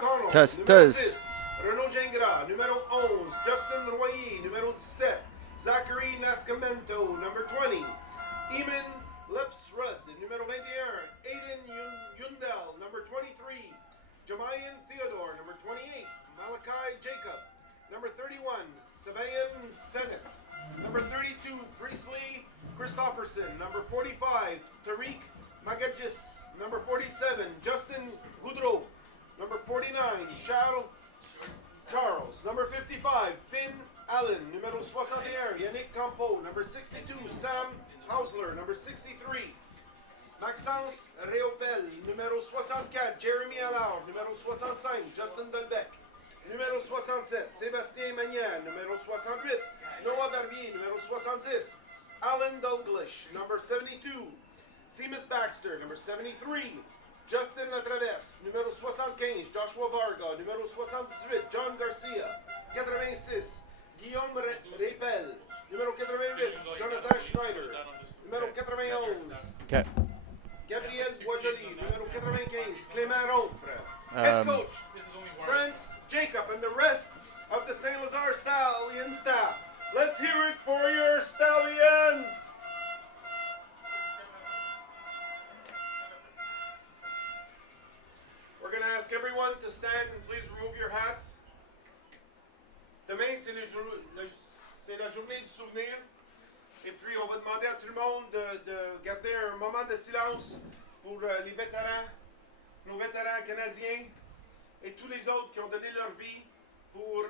O'Connell, Test, numéro test. 10. Renaud Gingras, numéro 11. Justin Royer, numéro 17. Zachary Nascimento, number 20. Eamon Lefsrud, numéro 21. Aiden Yundel, number 23. Jamayan Theodore, number 28. Malachi Jacob, number 31. Savayan Sennett, number 32. Priestley Christopherson, number 45. Tariq Magajis, number 47. Justin Goudreau, number 49. Charles, number 55. Finn Allen, numéro 61. Yannick Campo, number 62. Sam Hausler, number 63. Maxence Réopel, numéro 64. Jeremy Allard, numéro 65. Justin Dolbec, numéro 67. Sébastien Magnan, numéro 68. Noah Barbier, numéro 70. Alan Douglas, number 72. Seamus Baxter, number 73. Justin Latraverse, numéro 75. Joshua Varga, numéro 78. John Garcia, 86. Guillaume Répel, numéro 88. Jonathan Schneider, numéro 91. Okay. Gabriel Boisjoli, numéro 95. Clément Rompre. Head coach, Franz Jacob, and the rest of the St. Lazarre Stallion staff. Let's hear it for your Stallions! We're going to ask everyone to stand and please remove your hats. Demain, c'est la journée du souvenir. Et puis, on va demander à tout le monde de garder un moment de silence pour les vétérans, nos vétérans canadiens et tous les autres qui ont donné leur vie pour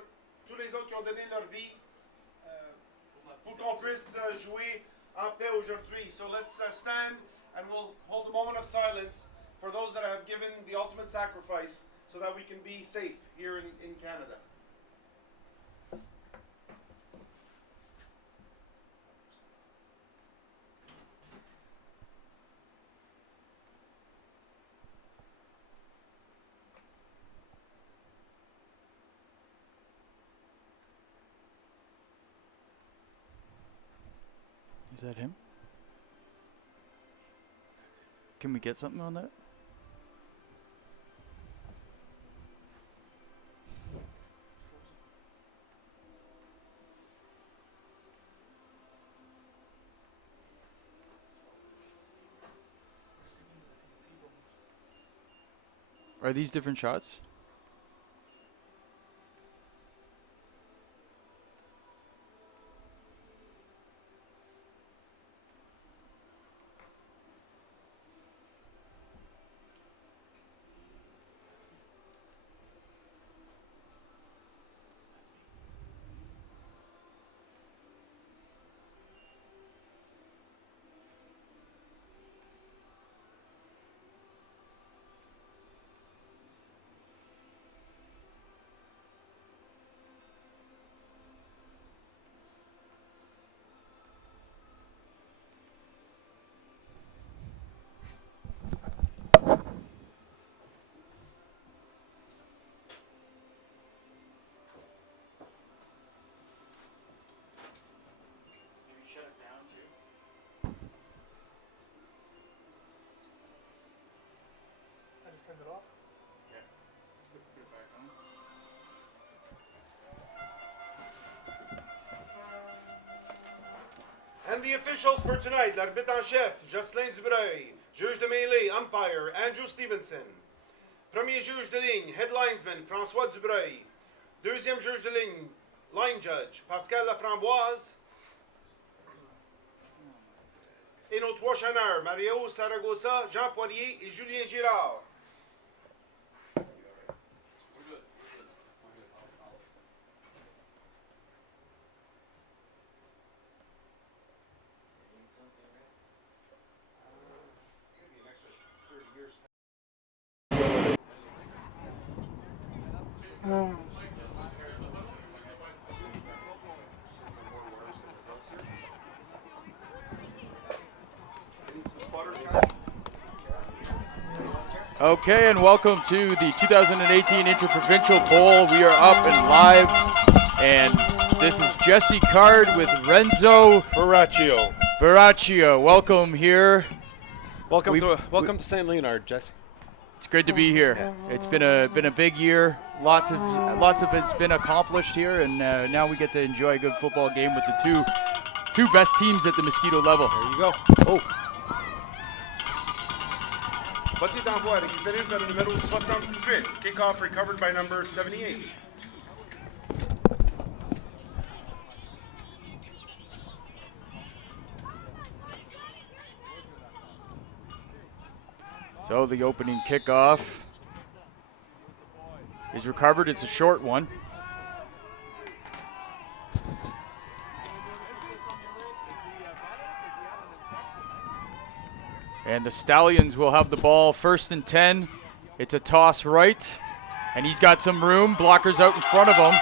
qu'on puisse jouer en paix aujourd'hui. So let's stand and we'll hold a moment of silence for those that have given the ultimate sacrifice so that we can be safe here in Canada. Is that him? Can we get something on that? Are these different shots? Turn it off? Yeah. Put it back on. And the officials for tonight, l'arbitre en chef, Jocelyn Dubreuil. Juge de mêlée, umpire, Andrew Stevenson. Premier juge de ligne, head linesman, François Dubreuil. Deuxième juge de ligne, line judge, Pascal Laframboise. Et nos trois chaîneurs, Mario Saragossa, Jean Poirier et Julien Girard. Okay, and welcome to the 2018 Inter-Provincial Bowl. We are up and live, and this is Jesse Card with Renzo Verraccio. Welcome here. Welcome to St. Leonard, Jesse. It's good to be here. It's been a big year. Lots of it's been accomplished here, and now we get to enjoy a good football game with the two best teams at the Mosquito level. There you go. Oh. Petit envoi récupéré par le numéro 78. Kickoff recovered by number 78. So the opening kickoff is recovered. It's a short one. And the Stallions will have the ball 1st and 10. It's a toss right, and he's got some room. Blockers out in front of him.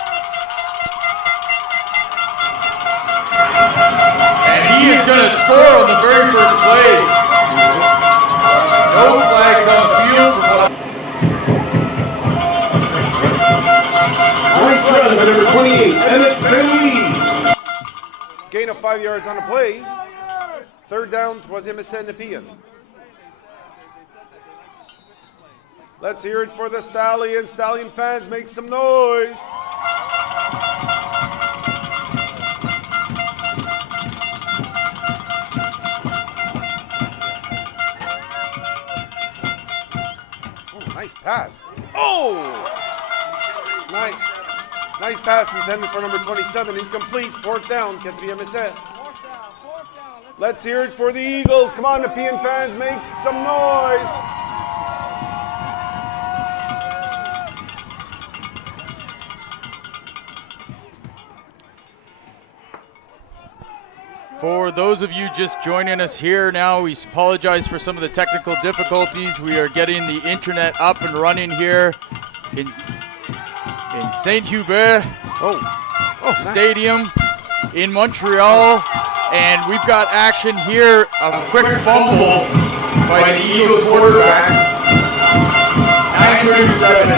And he is going to score on the very first play. No flags on the field. Nice run by number 28, Emmett Saint-Louis. Gain of 5 yards on the play. 3rd down, troisième essai, Nepean. Let's hear it for the Stallions. Stallion fans, make some noise. Oh, nice pass. Oh! Nice pass intended for number 27. Incomplete. 4th down, quatrième essai. Let's hear it for the Eagles. Come on, Nepean fans, make some noise. For those of you just joining us here now, we apologize for some of the technical difficulties. We are getting the internet up and running here in Saint-Hubert Stadium in Montreal. And we've got action here, a quick fumble by the Eagles quarterback. 9:37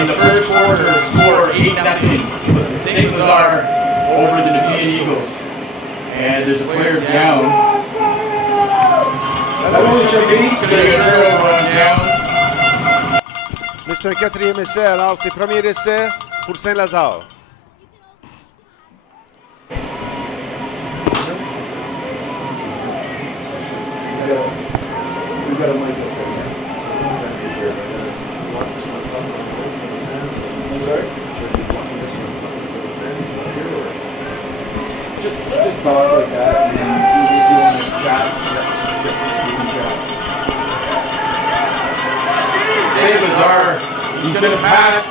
in the first quarter, score 8-0. St. Lazarre over the Nepean Eagles. And there's a player down. Mais c'est un 4e essai, alors c'est premier essai pour Saint-Lazare. We've got a mic up there. I'm sorry? Just talk like that, and then if you want to chat, you can chat. St. Lazare, he's going to pass.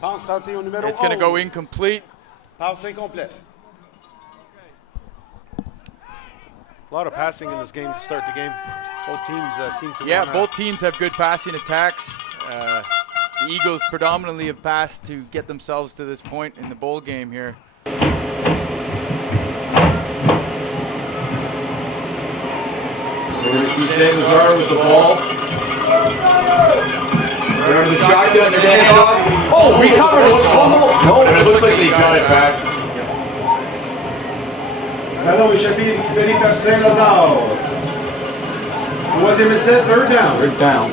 Passe tenté au numéro 11. It's going to go incomplete. Passe incomplete. A lot of passing in this game to start the game. Both teams seem to Yeah, both teams have good passing attacks. The Eagles predominantly have passed to get themselves to this point in the bowl game here. St. Lazare with the ball. There's a shotgun. There's a handoff. Oh, recovered it. No, But it looks like they got it back. Ballon échappé récupéré par Saint-Lazare. Troisième essai, 3rd down. 3rd down.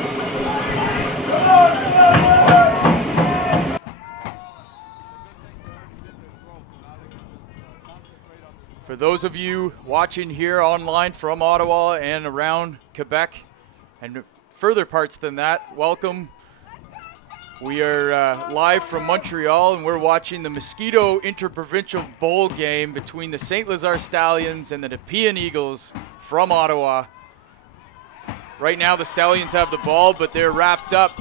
For those of you watching here online from Ottawa and around Quebec and further parts than that, welcome. We are live from Montreal, and we're watching the Mosquito Inter-Provincial Bowl game between the St. Lazare Stallions and the Nepean Eagles from Ottawa. Right now the Stallions have the ball, but they're wrapped up.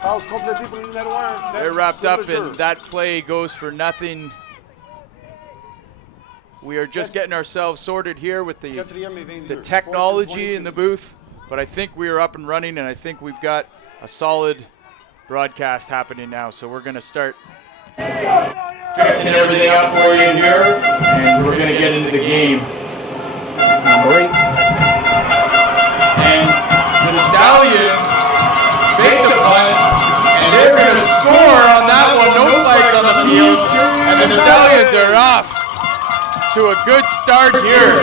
Passe complétée pour le numéro 1. They're wrapped up, and that play goes for nothing. We are just getting ourselves sorted here with the technology in the booth, but I think we are up and running, and I think we've got a solid broadcast happening now. So we're going to start fixing everything up for you here, and we're going to get into the game. Number 8. And the Stallions make the punt, and they're going to score on that one. No flags on the field, and the Stallions are off to a good start here.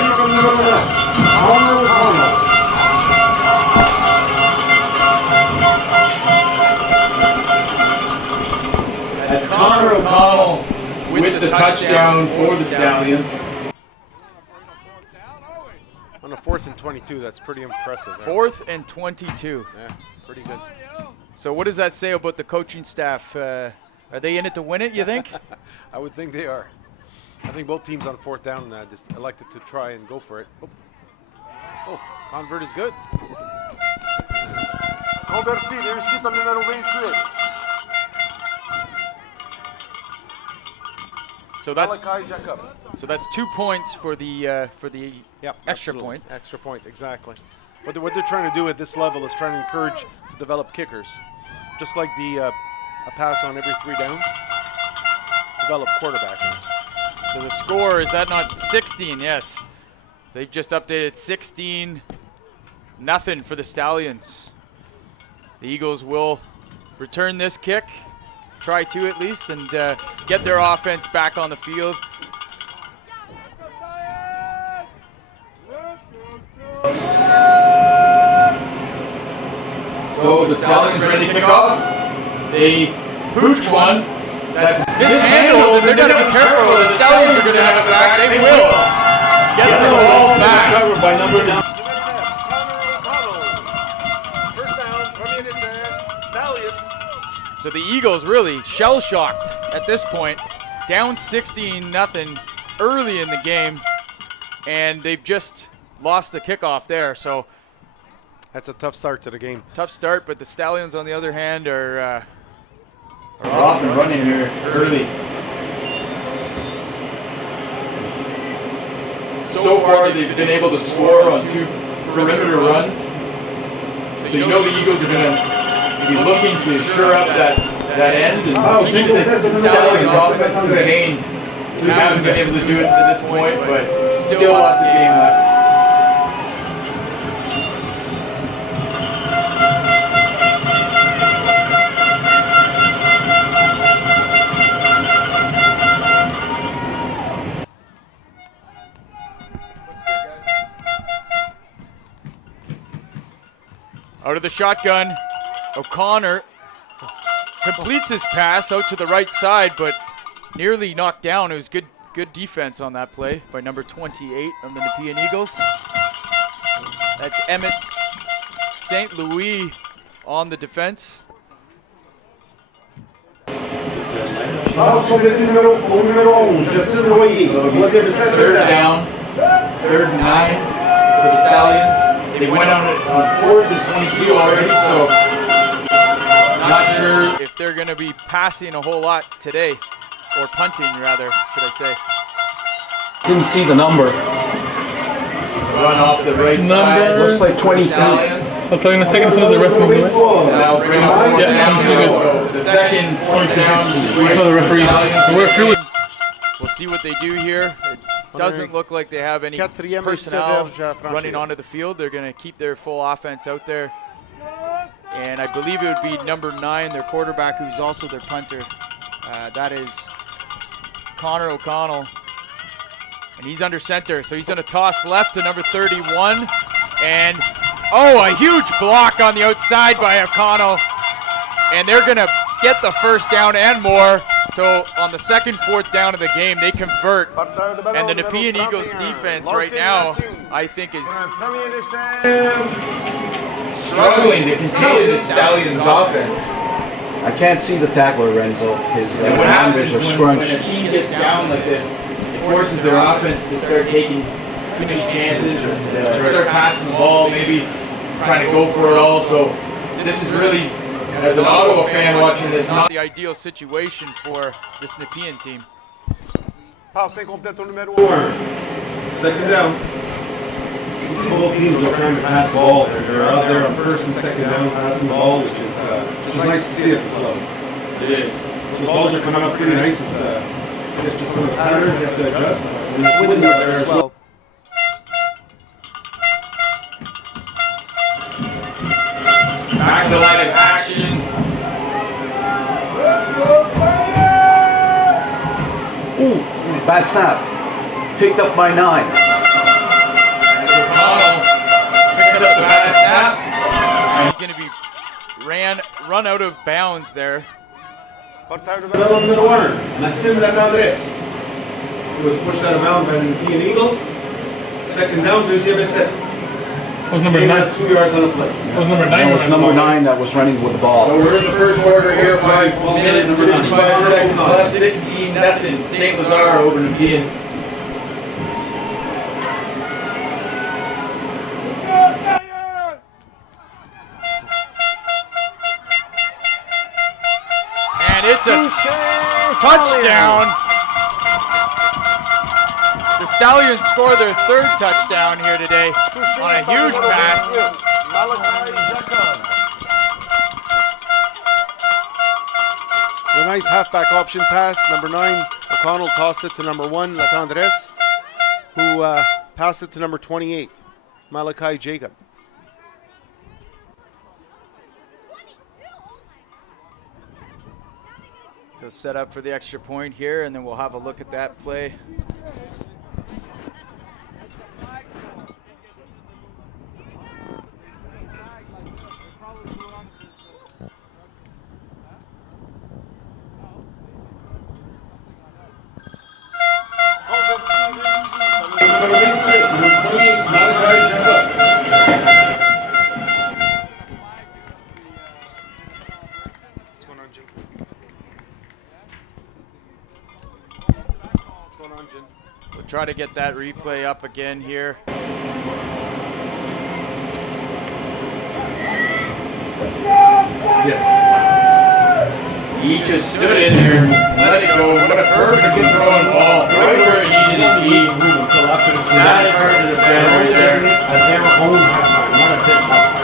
the touchdown for the Stallions. On a 4th and 22, that's pretty impressive. 4th and 22. Yeah, pretty good. So what does that say about the coaching staff? Are they in it to win it, you think? I would think they are. I think both teams on 4th down just elected to try and go for it. Oh, convert is good. Converti, réussite au numéro 28. So that's Malachi Jacob. 2 points for the Yep, extra absolutely. point. Extra point, exactly. But what they're trying to do at this level is trying to encourage to develop kickers. Just like a pass on every 3 downs, develop quarterbacks. So the score, is that not 16? Yes. So they've just updated 16-0 for the Stallions. The Eagles will return this kick, try to at least, and get their offense back on the field. So the Stallions ready to kick off. They pooch one. That's mishandled, and they're going to be careful. The Stallions are going to have it back. They will get the ball back. Covered by number 9. First down, Stallions. So the Eagles really shell-shocked at this point, down 16-0 early in the game, and they've just lost the kickoff there. So That's a tough start to the game. tough start, but the Stallions, on the other hand, are Off and running here early. So far, they've been able to score on 2 perimeter runs. So you know the Eagles are going to be looking to shore up that end. And keep the Stallions offensive chain. We haven't been able to do it to this point, but still lots of game left. out of the shotgun. O'Connor completes his pass out to the right side, but nearly knocked down. It was good defense on that play by number 28 of the Nepean Eagles. That's Emmett St. Louis on the defense. Third down, 3rd and 9 for the Stallions. They went on 4th and 22 already, so not sure If they're going to be passing a whole lot today, or punting rather, should I say. Didn't see the number. run off the right side. Looks like 23. I'll play in a second as soon as the referee do it. Now bring up fourth down. So the second point down. So the referee. We're through it. We'll see what they do here. It doesn't look like they have any personnel running onto the field. They're going to keep their full offense out there. And I believe it would be number 9, their quarterback, who's also their punter. That is Connor O'Connell. And he's under center, so he's going to toss left to number 31. And, oh, a huge block on the outside by O'Connell. And they're going to get the first down and more. So on the second, fourth down of the game, they convert. And the Nepean Eagles defense right now, I think, is Struggling to contain the Stallions offense. I can't see the tackler, Renzo. His And what happens fingers are is when a scrunched. team gets down like this, it forces their offense to start taking too many chances or start passing the ball, maybe trying to go for it all. So this is really, as an Ottawa fan watching this, not the ideal situation for this Nepean team. Passe incompleta au numéro 1. Second down. You see both teams are trying to pass the ball. They're out there on first and second down passing the ball, which is nice to see at this level. it is. Those balls are coming up pretty nice. It's just some of the patterns they have to adjust. And it's windy out there as well. Back to line of action. Ooh, bad snap. Picked up by 9. O'Connell picks up the bad snap. He's going to be run out of bounds there. Portar número Pelo número 1, Nassim Latadres. was pushed out of bounds by the Nepean Eagles. Second down, deuxième essai. Was number 9? 2 yards on the play. Was number 9? That was number 9 that was running with the ball. So we're in the first quarter here, 5 minutes, 55 seconds left, 16-0. St. Lazare over Nepean. And it's a touchdown. The Stallions score their 3rd touchdown here today on a huge pass. A nice halfback option pass. Number 9, O'Connell tossed it to number 1, Latendresse, who passed it to number 28, Malachi Jacob. He'll set up for the extra point here, and then we'll have a look at that play. We'll try to get that replay up again here. Yes. He just stood in there, let it go. What a perfect throwing ball, right where it needed to be. That is hard to defend right there. At their own halftime, not at this halftime.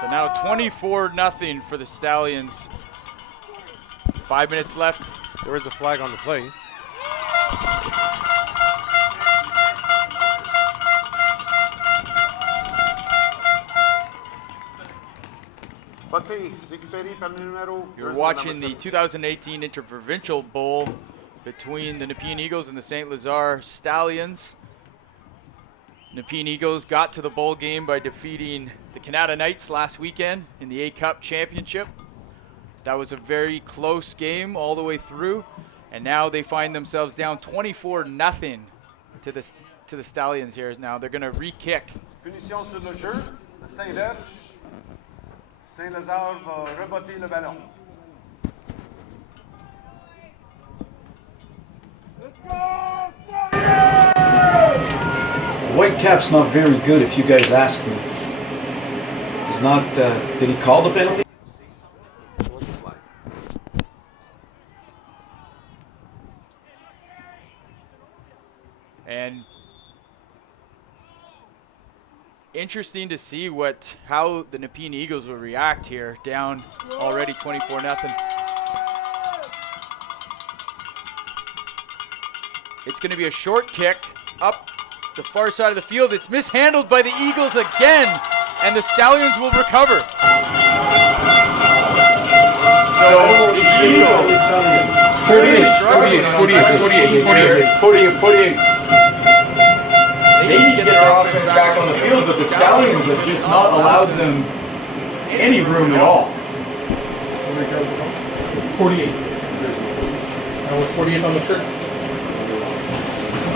So now 24-0 for the Stallions. 5 minutes left. There is a flag on the play. You're watching the 2018 Inter-Provincial Bowl between the Nepean Eagles and the St. Lazare Stallions. Nepean Eagles got to the bowl game by defeating the Canada Knights last weekend in the A-Cup Championship. That was a very close game all the way through, and now they find themselves down 24-0 to the Stallions here. Now they're going to re-kick. Punition sur le jeu, Saint-Verge. Saint-Lazare va rebotter le ballon. Whitecap's not very good, if you guys ask me. He's not. Did he call the penalty? And interesting to see how the Nepean Eagles will react here, down already 24-0. It's going to be a short kick up the far side of the field. It's mishandled by the Eagles again, and the Stallions will recover. So the Eagles 48. They need to get their offense back on the field, but the Stallions have just not allowed them any room at all. 48. That was 48 on the shirt.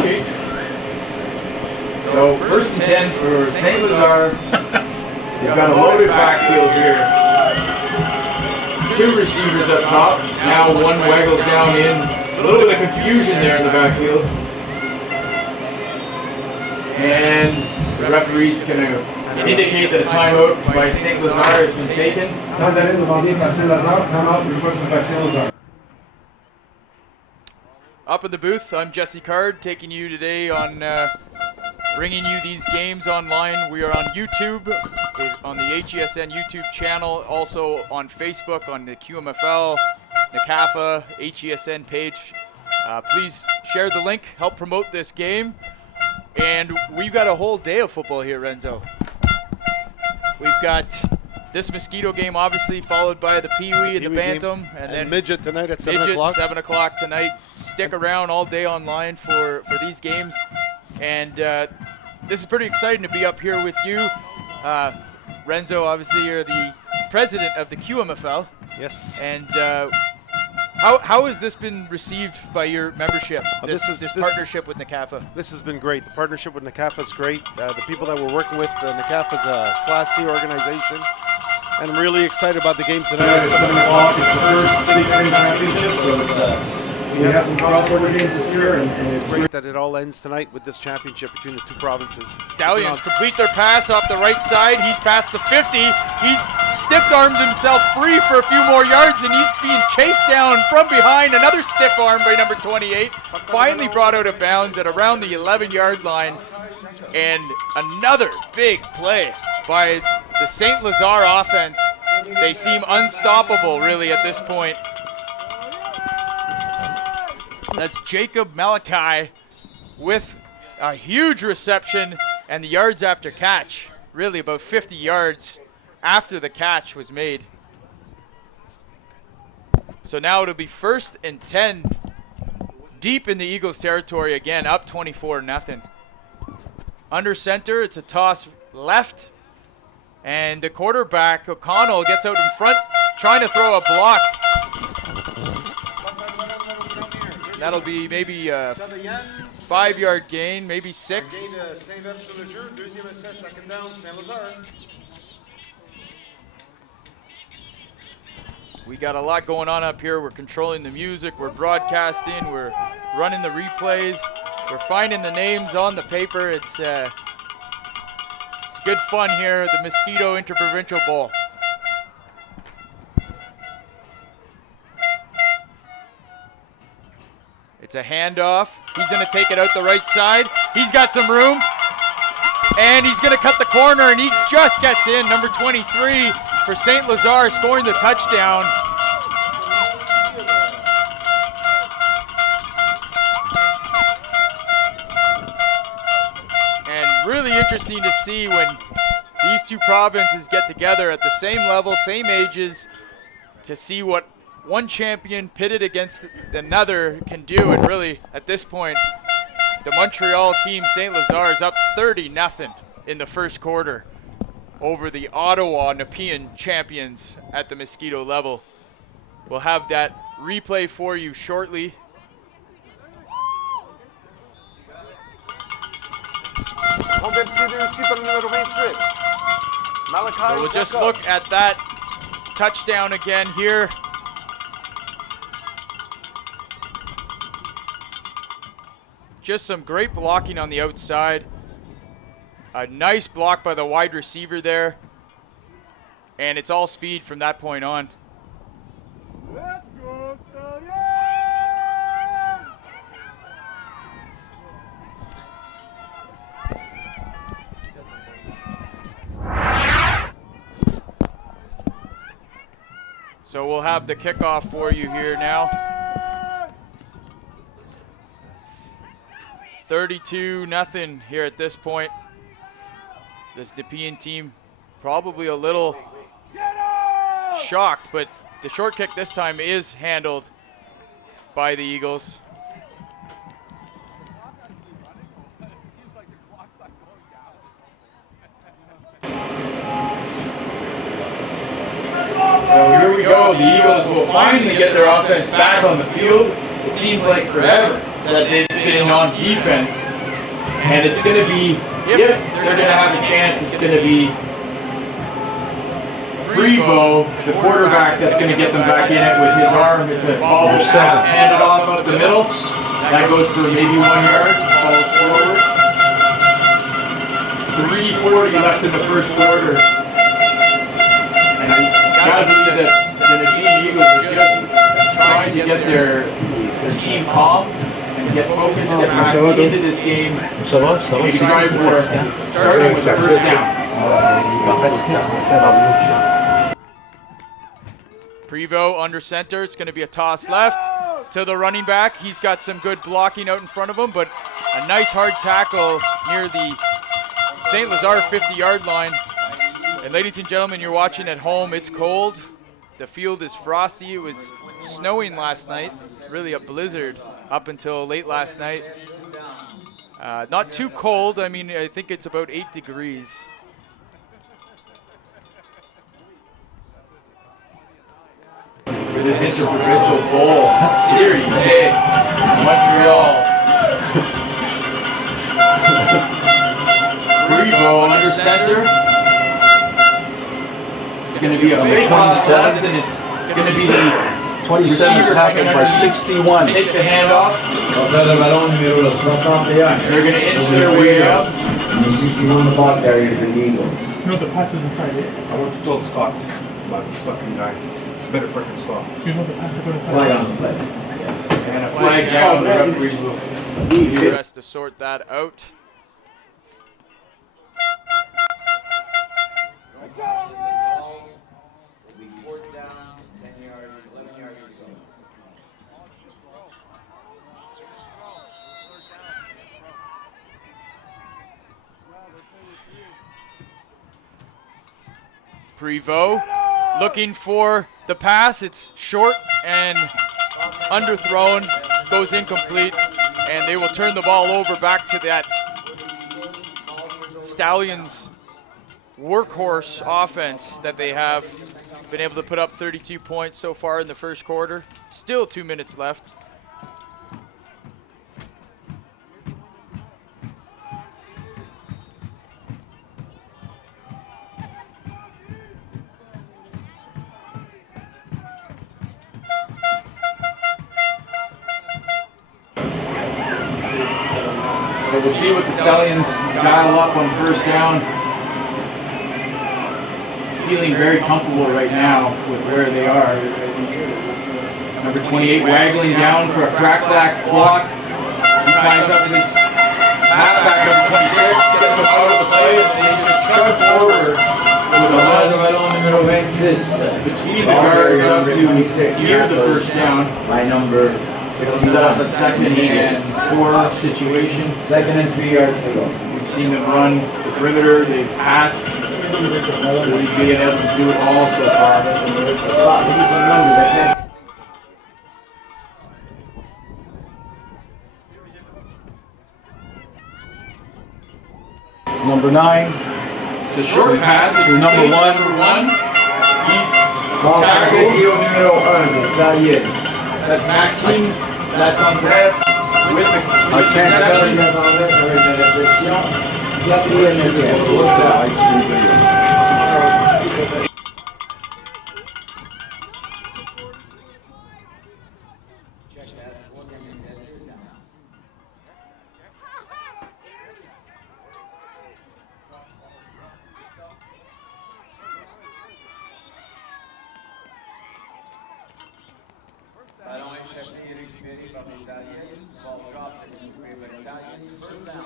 Okay. So first and 10 for St. Lazare. They've got a loaded backfield here. 2 receivers up top. Now one waggles down in. A little bit of confusion there in the backfield. And the referee's going to indicate that a timeout by St. Lazare has been taken. Temps d'arrêt demandé par Saint-Lazare. Timeout requested by Saint-Lazare. Up in the booth, I'm Jesse Card, taking you today on bringing you these games online. We are on YouTube, on the HESN YouTube channel, also on Facebook, on the QMFL, NCAFA, HESN page. Please share the link, help promote this game. And we've got a whole day of football here, Renzo. We've got this Mosquito game obviously followed by the Pee Wee and the Pee Wee Bantam, game. and then Midget tonight at 7 Midget, o'clock. 7 o'clock tonight. Stick around all day online for these games. And this is pretty exciting to be up here with you. Renzo, obviously, you're the president of the QMFL. Yes. And how has this been received by your membership, this partnership with NCAFA? This has been great. The partnership with NCAFA is great. The people that we're working with, NCAFA is a Class C organization. And I'm really excited about the game tonight at 7 o'clock. It's the first Big Ten championship, so we have some crossover games this year, and It's great that it all ends tonight with this championship between the two provinces. Stallions complete their pass off the right side. He's past the 50. He's stiff-armed himself free for a few more yards, and he's being chased down from behind. Another stiff arm by number 28. Finally brought out of bounds at around the 11-yard line. And another big play by the St. Lazare offense. They seem unstoppable, really, at this point. That's Jacob Malachi with a huge reception and the yards after catch. Really about 50 yards after the catch was made. So now it'll be 1st and 10 deep in the Eagles territory again, up 24-0. Under center, it's a toss left. And the quarterback, O'Connell, gets out in front, trying to throw a block. That'll be maybe a 5-yard gain, maybe 6. We got a lot going on up here. We're controlling the music, we're broadcasting, we're running the replays, we're finding the names on the paper. It's good fun here at the Mosquito Inter-Provincial Bowl. It's a handoff. He's going to take it out the right side. He's got some room. And he's going to cut the corner, and he just gets in. Number 23 for St. Lazare scoring the touchdown. And really interesting to see when these two provinces get together at the same level, same ages, to see what one champion pitted against another can do. And really, at this point, the Montreal team, St. Lazare, is up 30-0 in the first quarter over the Ottawa Nepean champions at the Mosquito level. We'll have that replay for you shortly. So we'll just look at that touchdown again here. Just some great blocking on the outside. A nice block by the wide receiver there. And it's all speed from that point on. Let's go, Stallions! So we'll have the kickoff for you here now. 32-0 here at this point. This Nepean team probably a little shocked, but the short kick this time is handled by the Eagles. So here we go. The Eagles will finally get their offense back on the field. It seems like forever that they've been on defense. And it's going to be, if they're going to have a chance, it's going to be Prevo, the quarterback, that's going to get them back in it with his arm. It's a ball handed off out the middle. That goes for maybe 1 yard. Falls forward. 3:40 left in the first quarter. And I gotta believe that the Nepean Eagles are just trying to get their team calm and get focused and get back into this game. Maybe try for starting with the first down. Prevo under center. It's going to be a toss left to the running back. He's got some good blocking out in front of him, but a nice hard tackle near the St. Lazare 50-yard line. And ladies and gentlemen, you're watching at home. It's cold. The field is frosty. It was snowing last night, really a blizzard up until late last night. Not too cold. I mean, I think it's about 8 degrees. For this Inter-Provincial Bowl Series A, Montreal. Prevo under center. It's going to be a fake toss left, and it's going to be the 27 tackled by 61. take the handoff. Le ballon numéro 61. They're going to inch their way up. Number 61 the ball carrier for the Eagles. You know the pass is inside it. I want to tell Scott about this fucking guy. It's better freaking stop. You know the pass is going inside. Flag on the play. And a flag down. The referees will He has to sort that out. Prevo looking for the pass. It's short and underthrown, goes incomplete, and they will turn the ball over back to that Stallions workhorse offense that they have been able to put up 32 points so far in the first quarter. Still 2 minutes left. So we'll see what the Stallions dial up on first down. Feeling very comfortable right now with where they are. Number 28 waggling down for a crack back block. He ties up his halfback number 26, gets him out of the play, and they just shove forward with a Le ballon numéro 26. between the guards up to near the first down. By number It'll set up a 2nd and 4 situation. 2nd and 3 yards to go. We've seen them run the perimeter, they've passed. Really being able to do it all so far. Scott, give me some numbers. I can't. Number 9. It's a short pass. It's To number one. Number 1. He's Ball tackled. carrier numéro 1 des Stallions. That's Maxime Latendresse with the Canada interception. Latendresse avec la réception. 4e essai. Retard exprimé. Ballon échappé et récupéré par les Stallions. Ball dropped and récupéré par les Stallions. First down.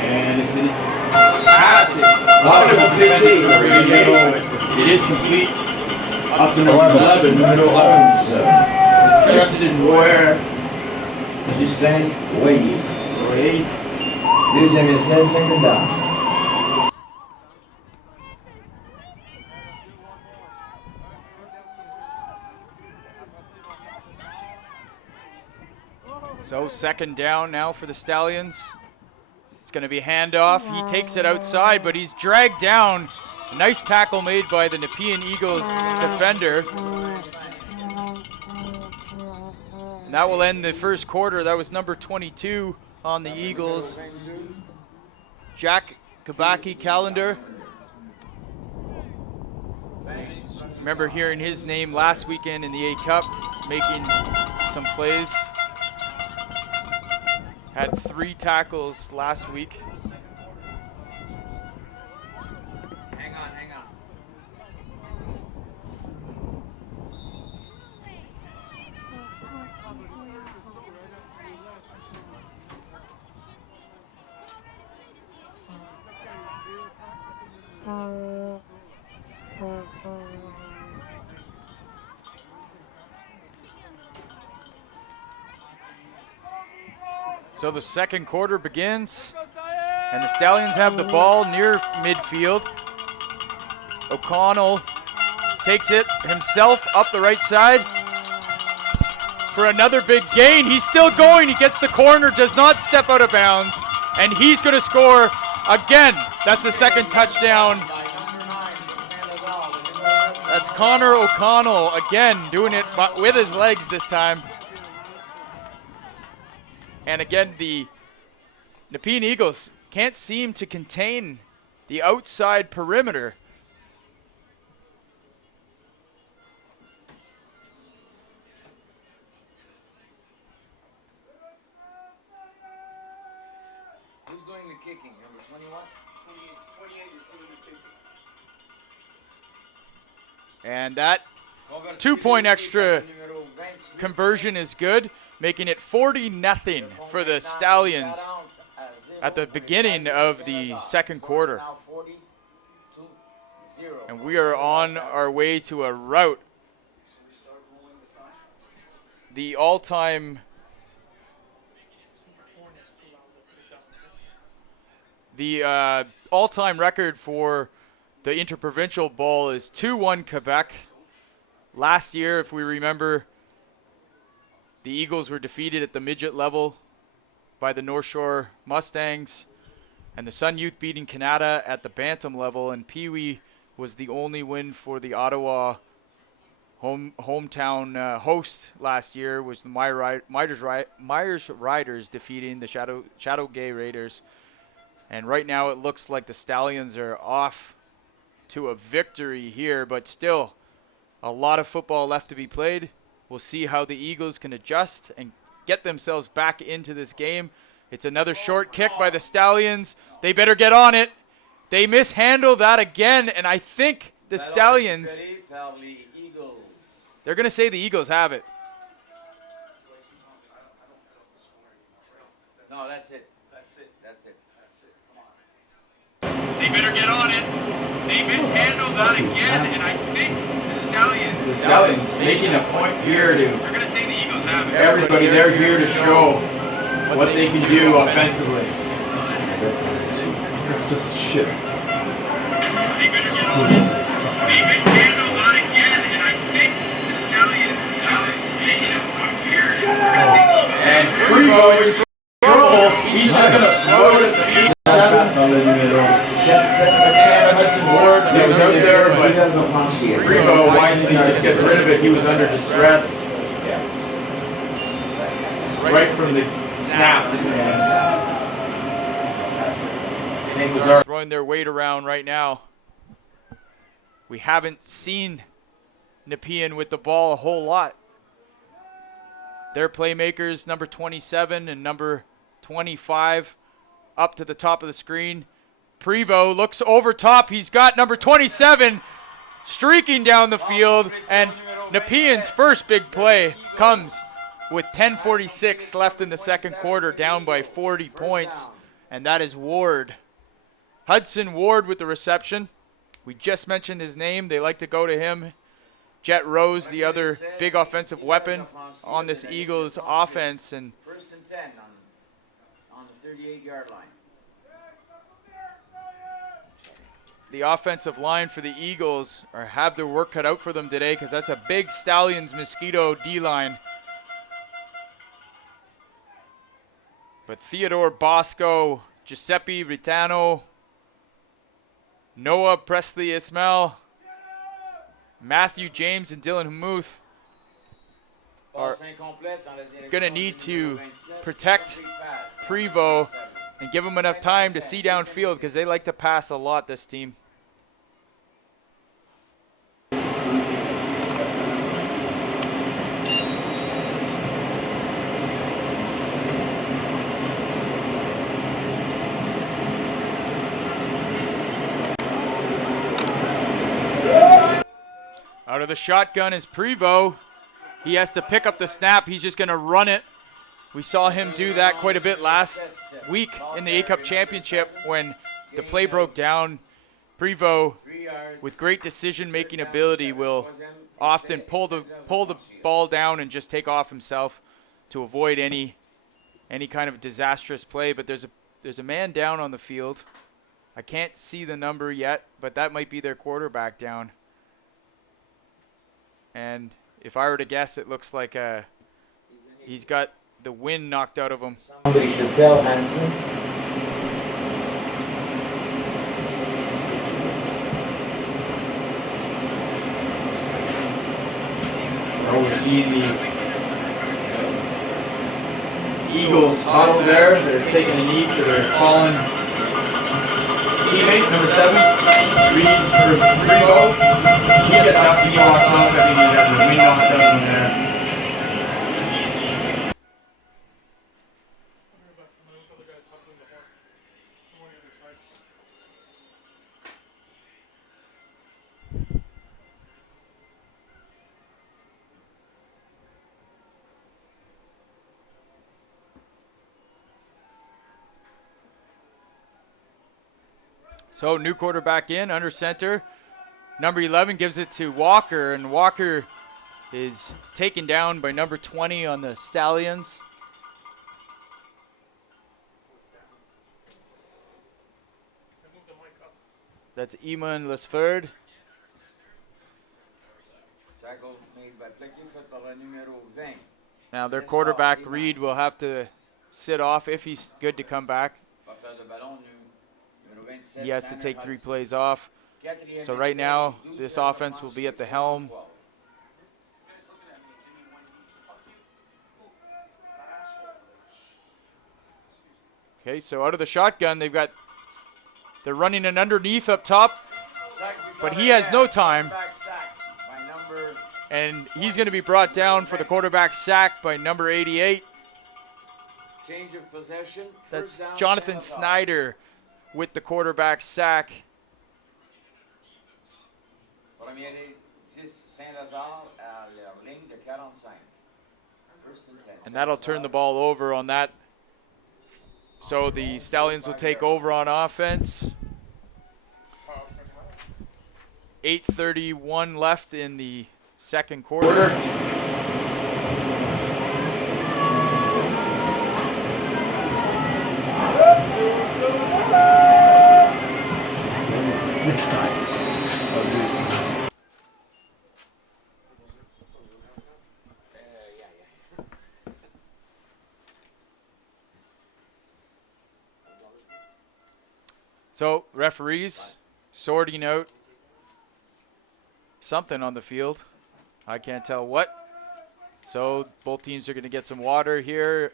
And it's an pass. It is complete. Up to number 11. Numéro 11. Justin Ware. Justin Wade. Wade. 2e essai, 2nd down. So 2nd down now for the Stallions. It's going to be handoff. He takes it outside, but he's dragged down. Nice tackle made by the Nepean Eagles defender. And that will end the first quarter. That was number 22 on the Eagles. Jack Kabaki Calendar. Remember hearing his name last weekend in the A Cup, making some plays. Had 3 tackles last week. Hang on, hang on. So the second quarter begins, and the Stallions have the ball near midfield. O'Connell takes it himself up the right side for another big gain. He's still going. He gets the corner, does not step out of bounds, and he's going to score again. That's the second touchdown. That's Connor O'Connell again doing it with his legs this time. And again, the Nepean Eagles can't seem to contain the outside perimeter. Who's doing the kicking? Number 21? 28 is doing the kicking. And that 2-point extra conversion is good, making it 40-0 for the Stallions at the beginning of the second quarter. And we are on our way to a rout. The all-time record for the Inter-Provincial Bowl is 2-1 Quebec. Last year, if we remember, the Eagles were defeated at the midget level by the North Shore Mustangs, and the Sun Youth beating Canada at the bantam level, and Pee Wee was the only win for the Ottawa hometown host last year, was the Myers Riders defeating the Shadow Gay Raiders. And right now it looks like the Stallions are off to a victory here, but still a lot of football left to be played. We'll see how the Eagles can adjust and get themselves back into this game. It's another short kick by the Stallions. They better get on it. They mishandle that again, and I think the Stallions, they're going to say the Eagles have it. No, that's it. That's it. They better get on it. They mishandle that again, and I think the Stallions making a point here to they're going to say the Eagles have it. everybody. They're here to show what they can do offensively. That's just shit. They better get on it. They mishandle that again, and I think the Stallions making a point here. They're going to say the Eagles have it. And Prevo is in trouble. He's just going to throw it at the field. Hudson Ward was out there, but Prevo wisely just gets rid of it. He was under distress right from the snap. Throwing their weight around right now. We haven't seen Nepean with the ball a whole lot. Their playmakers, number 27 and number 25, up to the top of the screen. Prevo looks over top. He's got number 27 streaking down the field, and Nepean's first big play comes with 10:46 left in the second quarter, down by 40 points, and that is Ward. Hudson Ward with the reception. We just mentioned his name. They like to go to him. Jet Rose, the other big offensive weapon on this Eagles offense. And First and 10 on the 38-yard line. the offensive line for the Eagles have their work cut out for them today, because that's a big Stallions Mosquito D-line. But Theodore Bosco, Giuseppe Ritano, Noah Presley Ismail, Matthew James, and Dylan Hmuth are going to need to protect Prevo and give him enough time to see downfield, because they like to pass a lot, this team. Out of the shotgun is Prevo. He has to pick up the snap. He's just going to run it. We saw him do that quite a bit last week in the A-Cup Championship when the play broke down. Prevo, with great decision-making ability, will often pull the ball down and just take off himself to avoid any any kind of disastrous play, but there's a man down on the field. I can't see the number yet, but that might be their quarterback down. And if I were to guess, it looks like he's got the wind knocked out of him. Somebody should tell Hansen. So we see the Eagles huddle there. They're taking a knee for their fallen teammate, number 7, Rebo. He gets up, he walks off. I think he got the wind knocked out of him there. So new quarterback in, under center. Number 11 gives it to Walker, and Walker is taken down by number 20 on the Stallions. That's Iman Lesford. Tackle made by Plekifer par le numéro 20. Now their quarterback, Reed, will have to sit off if he's good to come back. Porteur de ballon numéro 27. He has to take 3 plays off. So right now, this offense will be at the helm. Okay, so out of the shotgun, they're running an underneath up top, but he has no time. And he's going to be brought down for the quarterback sack by number 88. Change of possession. That's Jonathan Snyder with the quarterback sack. Premier 10 Saint-Lazare à leur ligne de 45. First and 10. And that'll turn the ball over on that. So the Stallions will take over on offense. 8:31 left in the second quarter. So referees sorting out something on the field. I can't tell what. So both teams are going to get some water here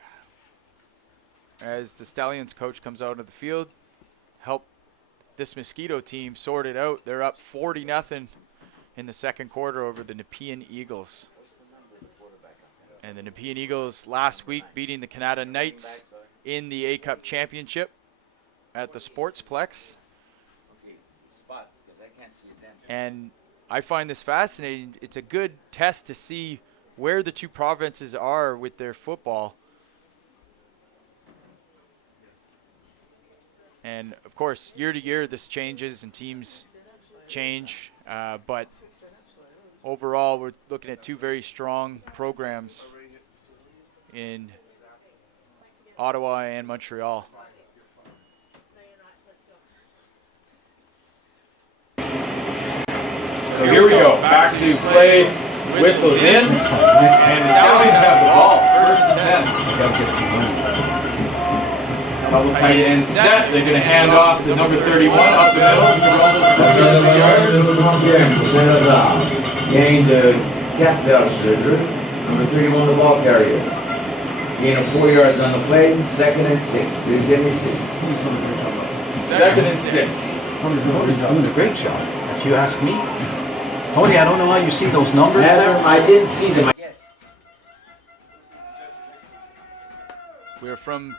as the Stallions coach comes out of the field. Help this Mosquito team sort it out. They're up 40-0 in the second quarter over the Nepean Eagles. And the Nepean Eagles last week beating the Canada Knights in the A-Cup Championship at the Sportsplex. And I find this fascinating. It's a good test to see where the two provinces are with their football. And of course, year to year, this changes and teams change. But overall, we're looking at two very strong programs in Ottawa and Montreal. So here we go, back to play, whistles in, and the Stallions have the ball, first and 10. Gotta get some money. Double tight end set, they're going to hand off to number 31 up the middle, for 30 yards. Gained 4 yards, number 31 the ball carrier. Gain of 4 yards on the play, second and 6. Deuxième et 6. Second and 6. Tony's doing a great job, if you ask me. Tony, I don't know how you see those numbers there. I didn't see them. We're from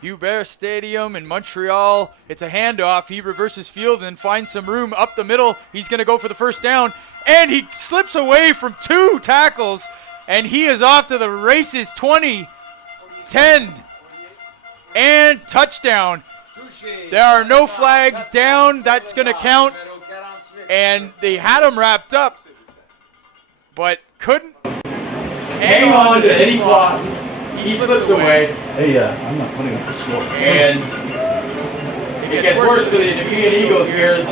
Hubert Stadium in Montreal. It's a handoff. He reverses field and finds some room up the middle. He's going to go for the first down, and he slips away from 2 tackles, and he is off to the races. 20, 10, and touchdown. There are no flags down. That's going to count. And they had him wrapped up, but couldn't Hang on to any cloth. He slips away, Hey, I'm not putting up the score. and it gets worse for the Nepean Eagles here,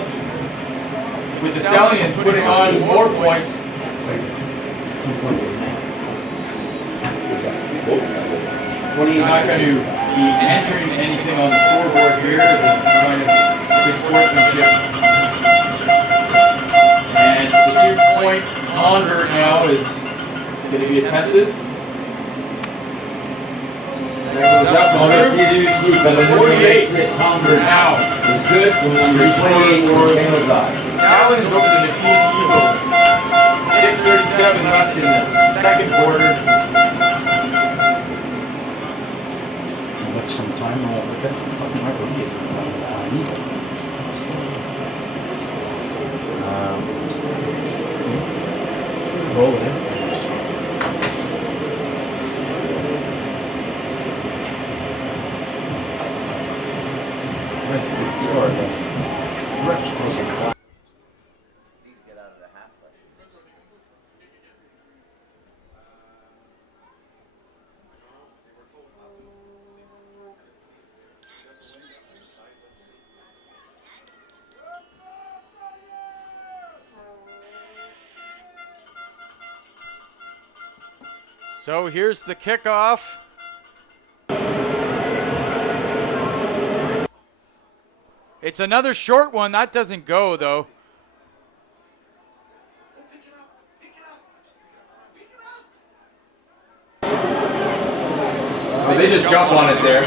with the Stallions putting on more points. He's not going to be entering anything on the scoreboard here as a sign of good sportsmanship. And the 2-point convert now is going to be attempted. That goes up on the 48 convert now. It's good from number 28 for St. Lazarre. Stallions over the Nepean Eagles. 6:37 left in the second quarter. Left some time. What the fucking referee is roll it in. That's a good score. That's the ref's closing the clock. Please get out of the half like this. So here's the kickoff. It's another short one. That doesn't go, though. They just jump on it there.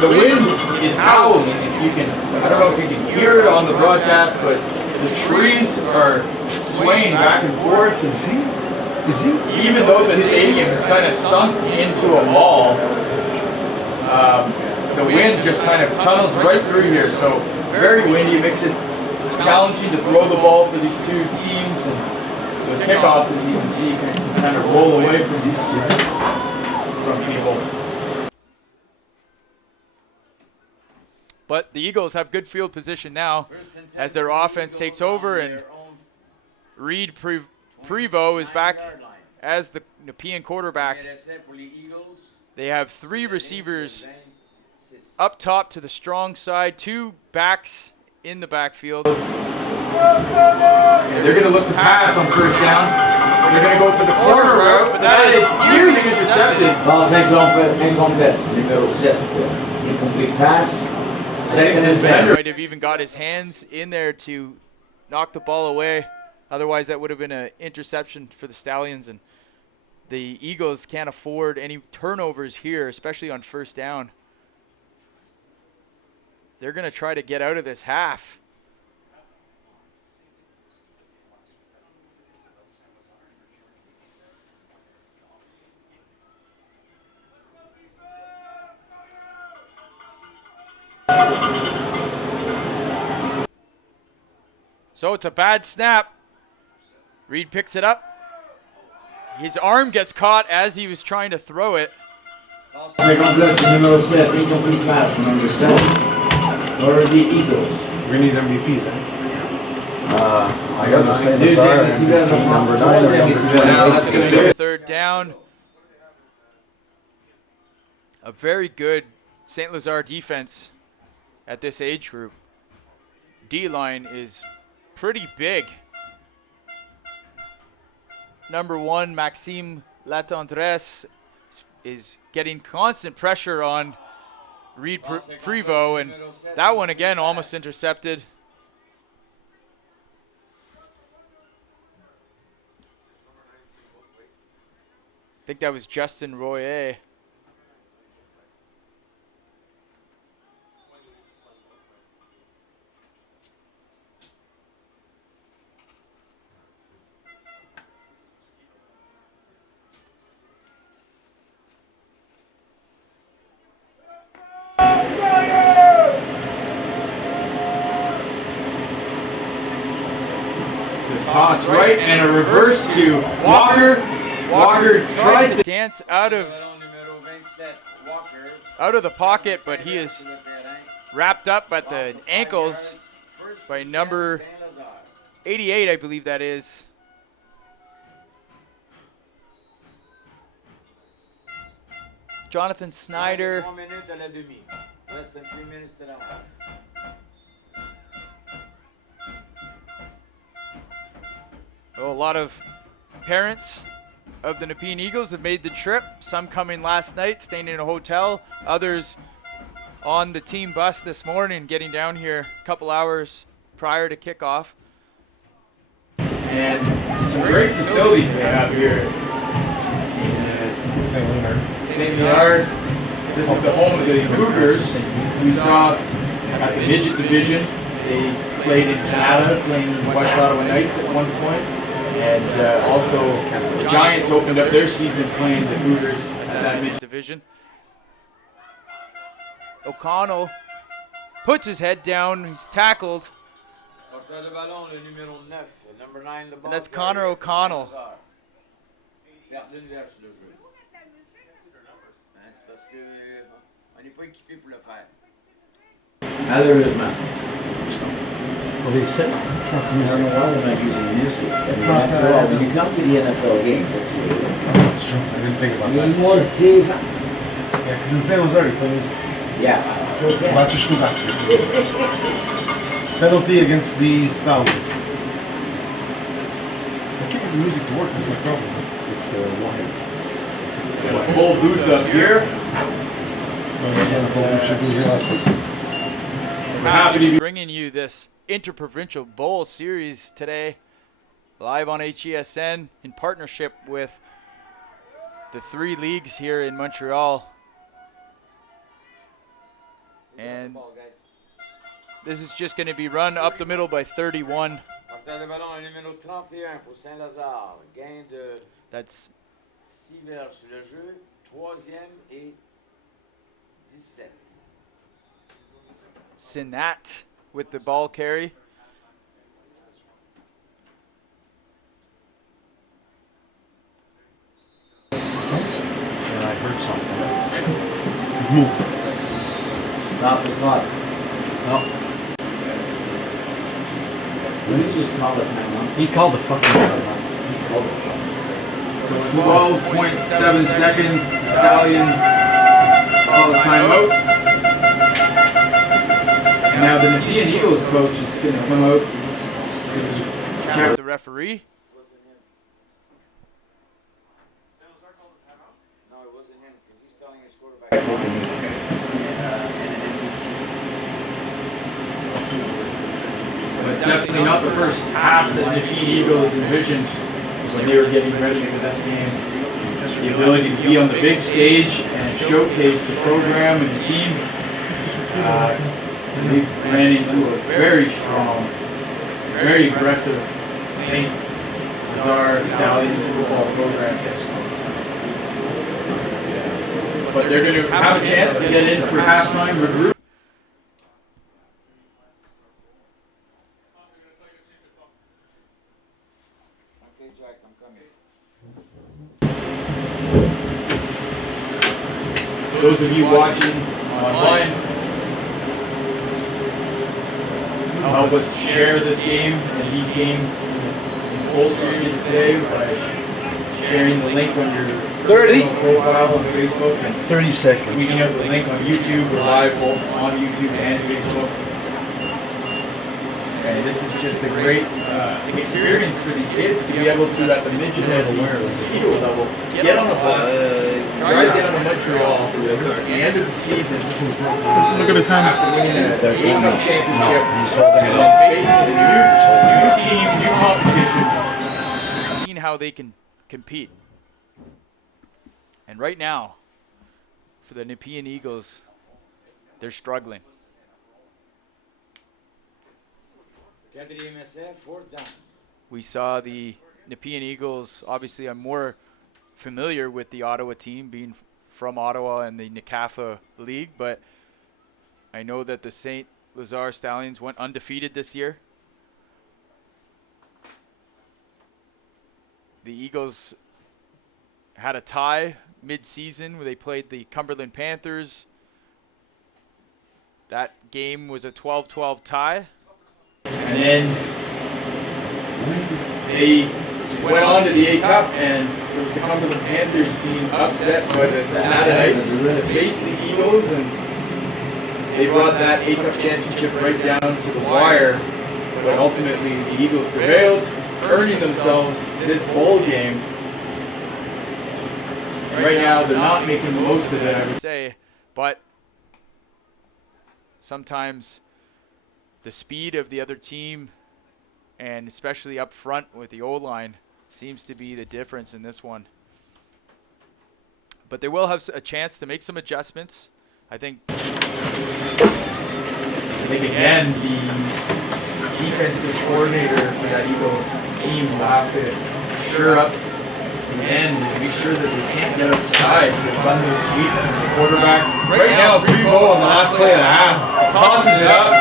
The wind is howling. If you can, I don't know if you can hear it on the broadcast, but the trees are swaying back and forth. Even though the stadium is kind of sunk into a wall, the wind just kind of tunnels right through here. So very windy, makes it challenging to throw the ball for these two teams. And those kickoffs, as you can see, can kind of roll away from these from people. But the Eagles have good field position now as their offense takes over, and Reed Prevost is back as the Nepean quarterback. They have 3 receivers up top to the strong side, 2 backs in the backfield. They're going to look to pass on first down. They're going to go for the corner route, but that is nearly intercepted. Pass incomplete. Numéro 7. Incomplete pass. Second and 10. Might have even got his hands in there to knock the ball away. Otherwise, that would have been an interception for the Stallions. And the Eagles can't afford any turnovers here, especially on first down. They're going to try to get out of this half. So it's a bad snap. Reed picks it up. His arm gets caught as he was trying to throw it. Numéro 7. Incomplete pass from number 7. For the Eagles. We need MVPs, huh? I got the same as our MVP, number 9 or number 28. Now that's going to be a third down. A very good St. Lazare defense at this age group. D-line is pretty big. Number 1, Maxime Latendresse, is getting constant pressure on Reed Prevost, and that one again almost intercepted. I think that was Justin Royer. Toss right and a reverse to Walker. Walker tries to dance out of the pocket, but he is wrapped up at the ankles by number 88, I believe that is. Jonathan Snyder. 3 minutes à la demi. Less than 3 minutes to the half. Oh, a lot of parents of the Nepean Eagles have made the trip. Some coming last night, staying in a hotel. Others on the team bus this morning, getting down here a couple hours prior to kickoff. And some great facilities they have here in St. Leonard. This is the home of the Cougars. We saw at the midget division, they played in Canada, playing West Ottawa Knights at one point. And also, the Giants opened up their season playing the Cougars at that midget division. O'Connell puts his head down. He's tackled. Porteur de ballon, le numéro 9, number 9, the ball. And that's Connor O'Connell. Garde l'univers sur le jeu. C'est parce que on n'est pas équipé pour le faire. Malheureusement. What did he say? I don't know why we're not using music. It's not after all, when you come to the NFL games, that's the way it is. That's true. I didn't think about that. Emotiva. Yeah, because in San Jose, play music. Yeah. Maciusz Kubacy. Penalty against the Stallions. I can't get the music to work, that's my problem. It's the wire. It's the full booth up here. We should be here last week. We're happy to be bringing you this Inter-Provincial Bowl series today, live on HESN in partnership with the 3 leagues here in Montreal. And this is just going to be run up the middle by 31. Porteur de ballon, numéro 31 pour Saint-Lazare. Gain de That's 6 verges sur le jeu. 3e et 17. Sinat with the ball carry. And I heard something. Stop the clock. No. Let's just call it timeout. He called the fucking timeout. So 12.7 seconds. Stallions call a timeout. And now the Nepean Eagles coach is going to come out to Chat with the referee. No, it wasn't him because he's telling his quarterback. But definitely not the first half that the Nepean Eagles envisioned when they were getting ready for this game. The ability to be on the big stage and showcase the program and the team. They ran into a very strong, very aggressive St. Lazarre Stallions football program. But they're going to have a chance to get in for halftime regroup. Okay, Jack, I'm coming. Those of you watching online, help us share this game and these games in both series today by sharing the link on your 30 personal profile on Facebook and 30 seconds. tweeting out the link on YouTube. We're live both on YouTube and Facebook. And this is just a great experience for these kids to be able to, at the midget and the Mosquito level, get on a bus, drive down to Montreal at the end of the season. Look at his hand. After winning an AHL championship, He's holding it and up. then facing a new team, new competition. Seeing how they can compete. And right now, for the Nepean Eagles, they're struggling. 4e essai, 4th down. We saw the Nepean Eagles. Obviously, I'm more familiar with the Ottawa team, being from Ottawa and the NCAFA League, but I know that the St. Lazarre Stallions went undefeated this year. The Eagles had a tie mid-season where they played the Cumberland Panthers. That game was a 12-12 tie. And then they went on to the A Cup and was to come to the Panthers being upset by the added ice to face the Eagles, and they brought that A-Cup championship right down to the wire. But ultimately, the Eagles prevailed, earning themselves this bowl game. Right now, they're not making the most of it, I would say, but sometimes the speed of the other team, and especially up front with the O-line, seems to be the difference in this one. But they will have a chance to make some adjustments. I think again, the defensive coordinator for that Eagles team will have to shore up the end and make sure that they can't get outside to run those sweeps to the quarterback. Right now, Prevo on the last play of the half tosses it up,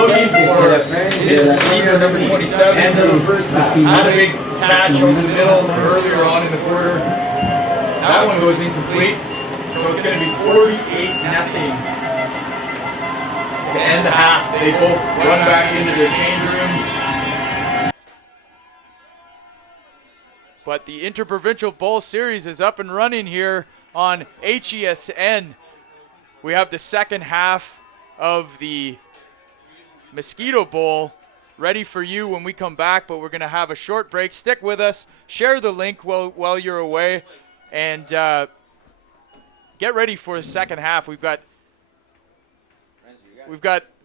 looking for his receiver number 27, End of the first half. had a big catch over the middle earlier on in the quarter. That one goes incomplete, so it's going to be 48-0 to end the half. They both run back into their change rooms. But the Inter-Provincial Bowl Series is up and running here on HESN. We have the second half of the Mosquito Bowl ready for you when we come back, but we're going to have a short break. Stick with us. Share the link while you're away, and get ready for the second half. We've got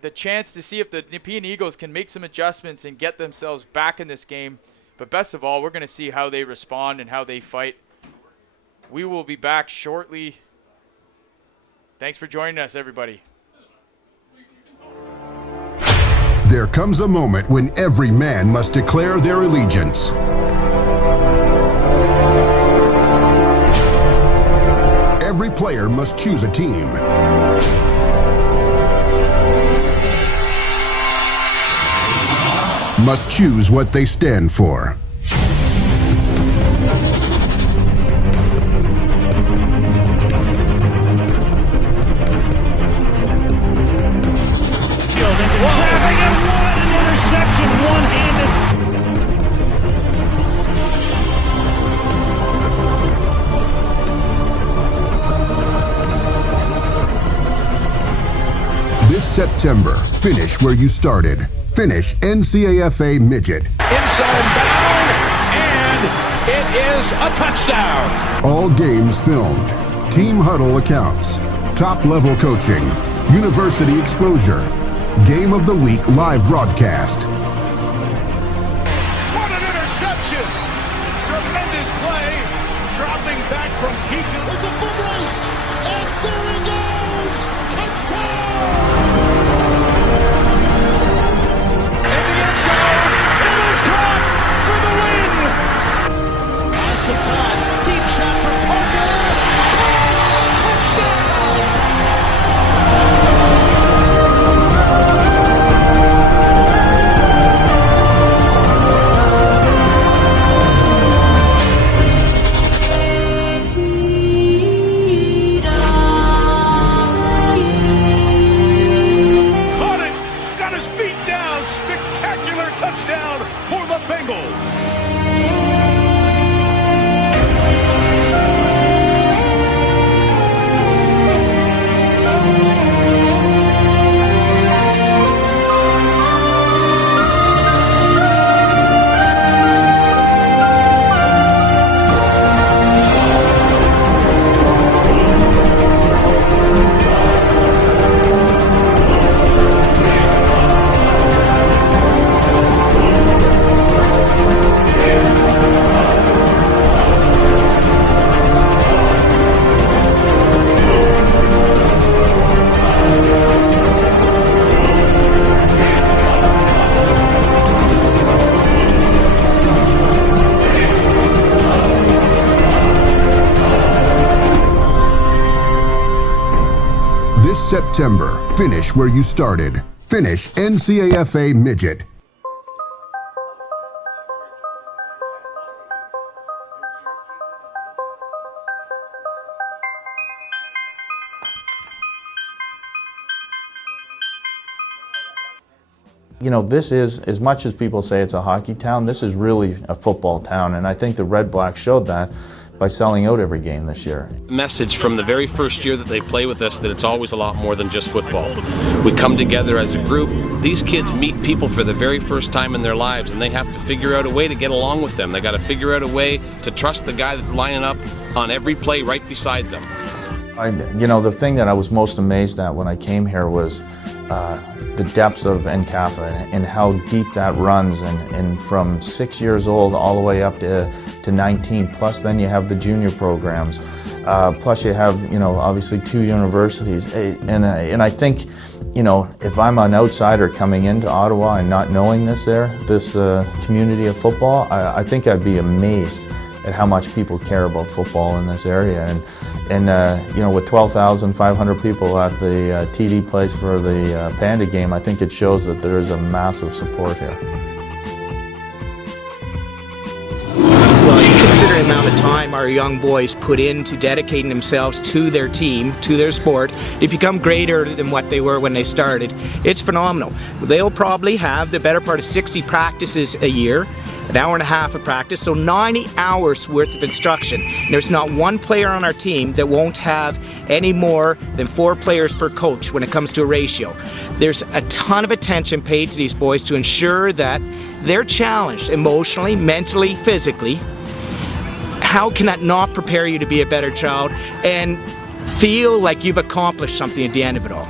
the chance to see if the Nepean Eagles can make some adjustments and get themselves back in this game. But best of all, we're going to see how they respond and how they fight. We will be back shortly. Thanks for joining us, everybody. There comes a moment when every man must declare their allegiance. Every player must choose a team. Must choose what they stand for. This September, finish where you started. Finish NCAFA Midget. Inside bound, and it is a touchdown. All games filmed. Team huddle accounts. Top-level coaching. University exposure. Game of the Week live broadcast. What an interception! Tremendous play. Dropping back from Kickoff. It's a foot race, and there he goes! Touchdown! Some time. Deep shot from Parker. Touchdown! Caught it! Got his feet down! Spectacular touchdown for the Bengals! September, finish where you started. Finish NCAFA Midget. You know, this is, as much as people say it's a hockey town, this is really a football town, and I think the Red Blacks showed that by selling out every game this year. Message from the very first year that they play with us that it's always a lot more than just football. We come together as a group. These kids meet people for the very first time in their lives, and they have to figure out a way to get along with them. They got to figure out a way to trust the guy that's lining up on every play right beside them. You know, the thing that I was most amazed at when I came here was the depths of NCAFA and how deep that runs, and from 6 years old all the way up to 19, plus then you have the junior programs, plus you have, you know, obviously 2 universities, and I think, you know, if I'm an outsider coming into Ottawa and not knowing this community of football, I think I'd be amazed at how much people care about football in this area. And you know, with 12,500 people at the TD place for the Panda game, I think it shows that there is a massive support here. Well, you consider the amount of time our young boys put into dedicating themselves to their team, to their sport, to become greater than what they were when they started. It's phenomenal. They'll probably have the better part of 60 practices a year, an hour and a half of practice, so 90 hours worth of instruction. And there's not one player on our team that won't have any more than 4 players per coach when it comes to a ratio. There's a ton of attention paid to these boys to ensure that they're challenged emotionally, mentally, physically. How can that not prepare you to be a better child and feel like you've accomplished something at the end of it all?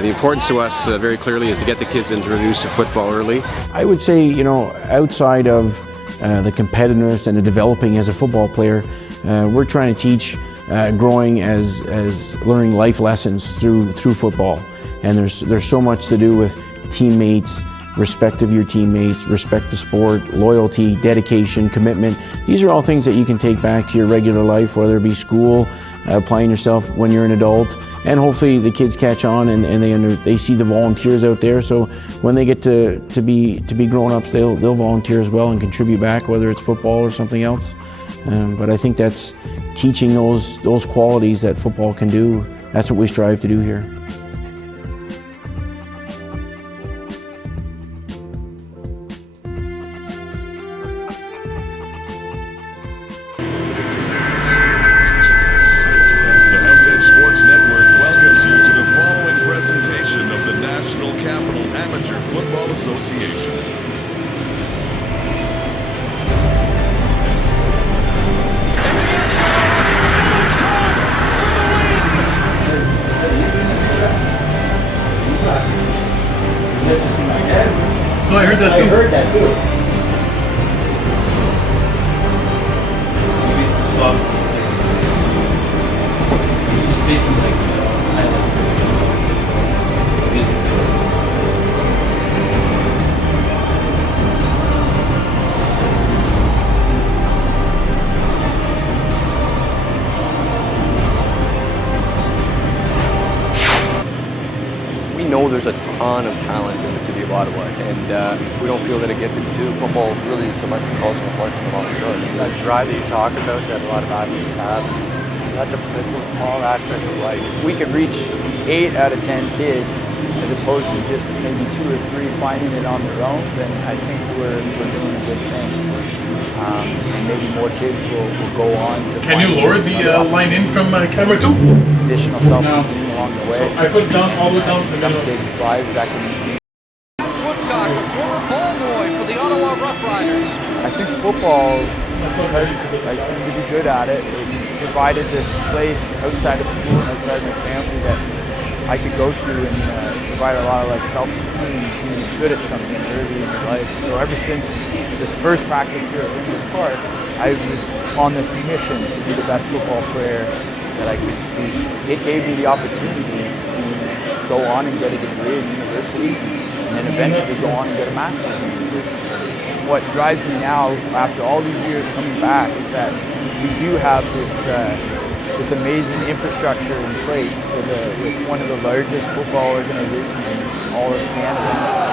The importance to us very clearly is to get the kids introduced to football early. I would say, you know, outside of the competitiveness and the developing as a football player, we're trying to teach growing as learning life lessons through football. And there's so much to do with teammates, respect of your teammates, respect the sport, loyalty, dedication, commitment. These are all things that you can take back to your regular life, whether it be school, applying yourself when you're an adult, and hopefully the kids catch on and they see the volunteers out there. So when they get to be grown-ups, they'll volunteer as well and contribute back, whether it's football or something else. But I think that's teaching those qualities that football can do. That's what we strive to do here. Sports Network welcomes you to the following presentation of the National Capital Amateur Football Association. No, I heard that too. I heard that too. Maybe it's the song. He's speaking like highlights of music story. We know there's a ton of talent in the city of Ottawa, and we don't feel that it gets its due. Football, really, it's a microcosm of life in a lot of regards. That drive that you talk about that a lot of athletes have, that's applicable in all aspects of life. If we could reach 8 out of 10 kids, as opposed to just maybe 2 or 3 finding it on their own, then I think we're doing a good thing. And maybe more kids will go on to. Can you lower the line in from camera 2? Additional self-esteem along the way. So I put it down all the way down to the some middle. big slides that can. Woodcock, a former ball boy for the Ottawa Rough Riders. I think football, because I seem to be good at it, it provided this place outside of school and outside my family that I could go to and provide a lot of like self-esteem, being good at something early in your life. So ever since this first practice here at Winwood Park, I was on this mission to be the best football player that I could be. It gave me the opportunity to go on and get a degree at university, and then eventually go on and get a master's in university. What drives me now, after all these years coming back, is that we do have this this amazing infrastructure in place with one of the largest football organizations in all of Canada.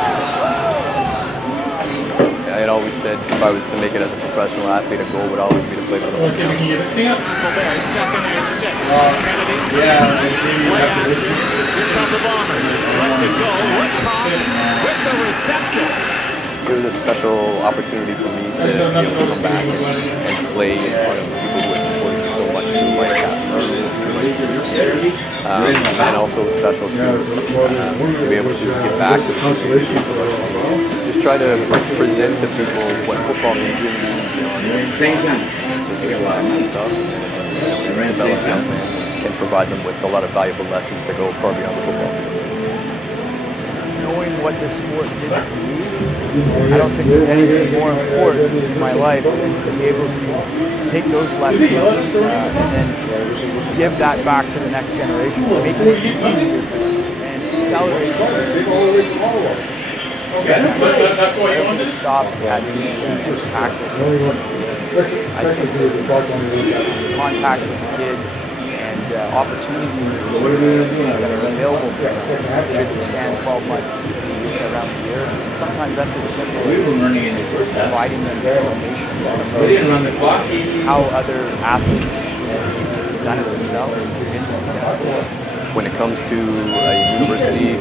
You know, always said if I was to make it as a professional athlete, a goal would always be to play for the hometown. Second and 6. Kennedy. Play action. Here come the Bombers. Let's it go. Whitcomb with the reception. It was a special opportunity for me to be able to come back and play in front of people who have supported me so much through my career. And also special to be able to get back to the community. Just try to present to people what football can really mean beyond stuff, and develop them and can provide them with a lot of valuable lessons that go far beyond the football field. Knowing what this sport did for me, I don't think there's anything more important in my life than to be able to take those lessons and then give that back to the next generation, make it easier for them, and accelerate success. It stops at the practice. I think contact with the kids and opportunities that are available for them should span 12 months around the year. And sometimes that's as simple as providing them information about how other athletes and students have done it themselves and been successful. When it comes to a university,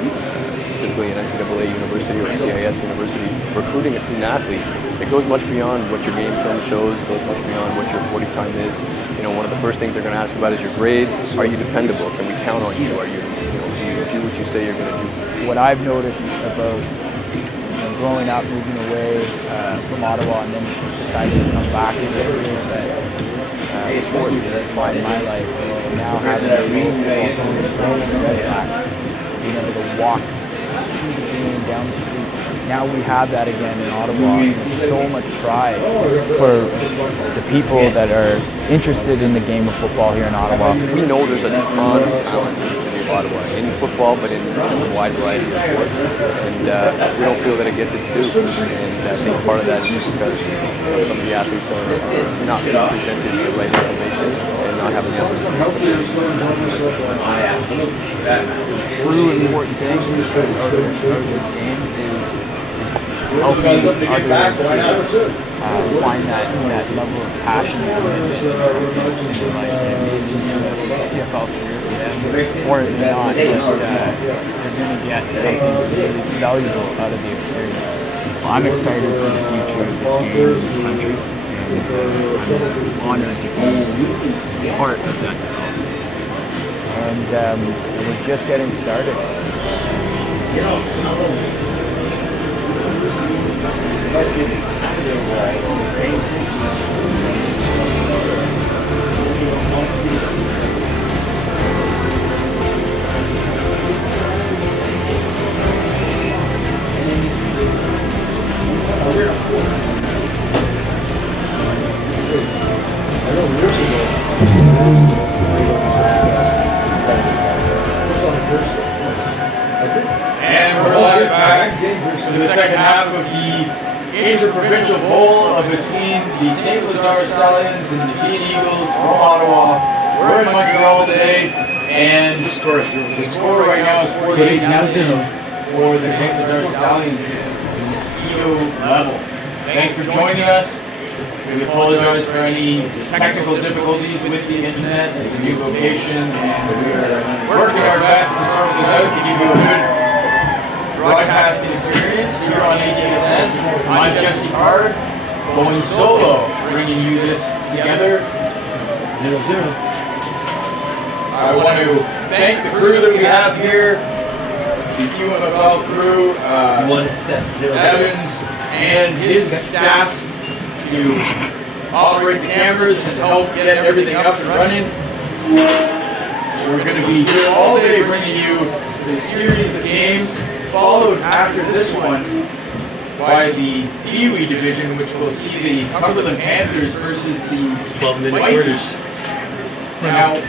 specifically an NCAA university or a CIS university, recruiting a student athlete, it goes much beyond what your game film shows. It goes much beyond what your 40 time is. One of the first things they're going to ask about is your grades. Are you dependable? Can we count on you? Are you, do you do what you say you're going to do? What I've noticed about growing up, moving away from Ottawa, and then deciding to come back is that sports have defined my life. Now having a football team, Red Blacks, being able to walk to the game, down the streets. Now we have that again in Ottawa. It's so much pride for the people that are interested in the game of football here in Ottawa. We know there's a ton of talent in the city of Ottawa, in football, but in a wide variety of sports. And we don't feel that it gets its due. And I think part of that is just because some of the athletes are not being presented the right information and not having the opportunity to true important thing out of this game is helping other kids find that level of passion and commitment in something in their life, and maybe into a CFL career for them, or it may not, but they're going to get something really valuable out of the experience. Well, I'm excited for the future of this game in this country, and I'm honored to be part of that development. And we're just getting started. And we're live back to the second half of the Inter-Provincial Bowl between the St. Lazarre Stallions and the Nepean Eagles from Ottawa. We're in Montreal today, and the score right now is 48-0 for the St. Lazarre Stallions in the Mosquito level. Thanks for joining us. We apologize for any technical difficulties with the internet. It's a new location, and we are working our best to sort this out to give you a good broadcasting experience here on HESN. I'm Jesse Card, going solo, bringing you this together. 0-0. I want to thank the crew that we have here, the QMFL crew, Evans and his staff, to operate the cameras and help get everything up and running. We're going to be here all day bringing you the series of games, followed after this one by the Pee-wee division, which will see the Cumberland Panthers versus the 12-minute Vikings. Now,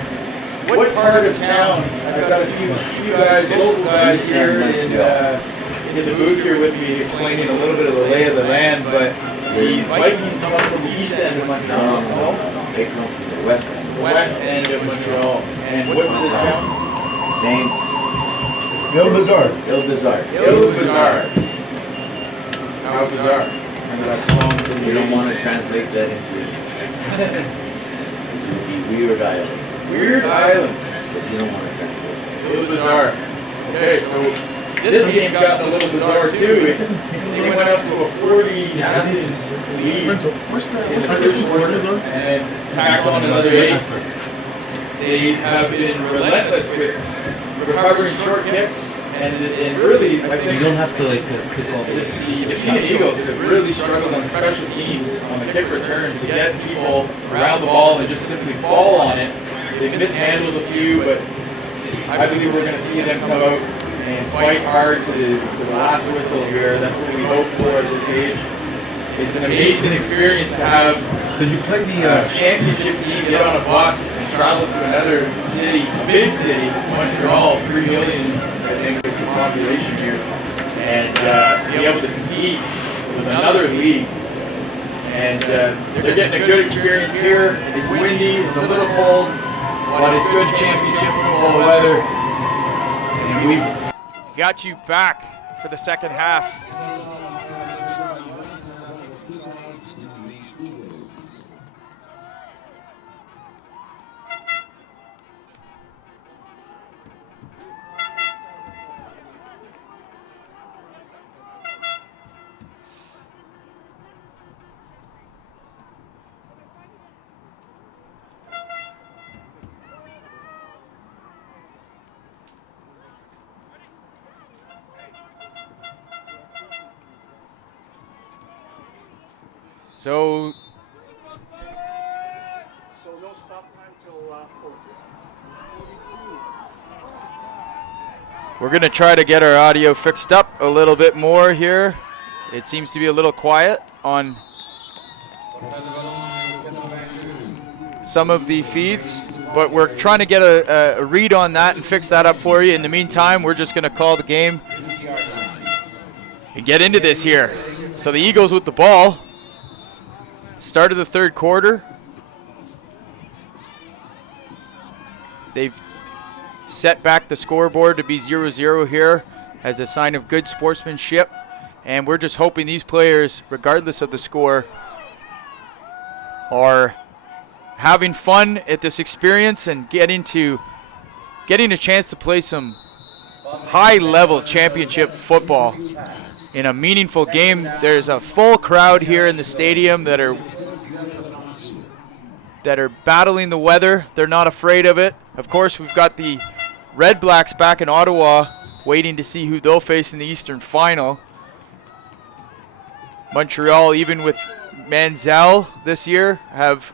what part of town? I've got a few guys, local guys here in the booth here with me explaining a little bit of the lay of the land, but the Vikings come up from the east end of Montreal. They come from the west end. West end of Montreal. And what's this town? Same. Il Bizarre. Il Bizarre. Il Bizarre. How bizarre. Remember that song? You don't want to translate that into English. Because it would be Weird Island. Weird Island. But you don't want to translate it. A little bizarre. Okay, so this game's gotten a little bizarre too. They went up to a 40-0 lead in the first quarter and tacked on another 8. They have been relentless with recovering short kicks, and really, I think you don't have to like kick all the Nepean Eagles have really struggled on special teams on the kick return to get people around the ball and just simply fall on it. They've mishandled a few, but I believe we're going to see them come out and fight hard to the last whistle here. That's what we hope for at this age. It's an amazing experience to have. Did you play the championship team get on a bus and travel to another city, a big city, Montreal, 3 million, I think, is the population here, and be able to compete with another league. And they're getting a good experience here. It's windy, it's a little cold, but it's good championship football weather. And we've got you back for the second half. So no stop time till 4. we're going to try to get our audio fixed up a little bit more here. It seems to be a little quiet on some of the feeds, but we're trying to get a read on that and fix that up for you. In the meantime, we're just going to call the game and get into this here. So the Eagles with the ball. Start of the third quarter. They've set back the scoreboard to be 0-0 here as a sign of good sportsmanship. And we're just hoping these players, regardless of the score, are having fun at this experience and getting a chance to play some high-level championship football in a meaningful game. There's a full crowd here in the stadium that are battling the weather. They're not afraid of it. Of course, we've got the Red Blacks back in Ottawa waiting to see who they'll face in the Eastern Final. Montreal, even with Manziel this year, have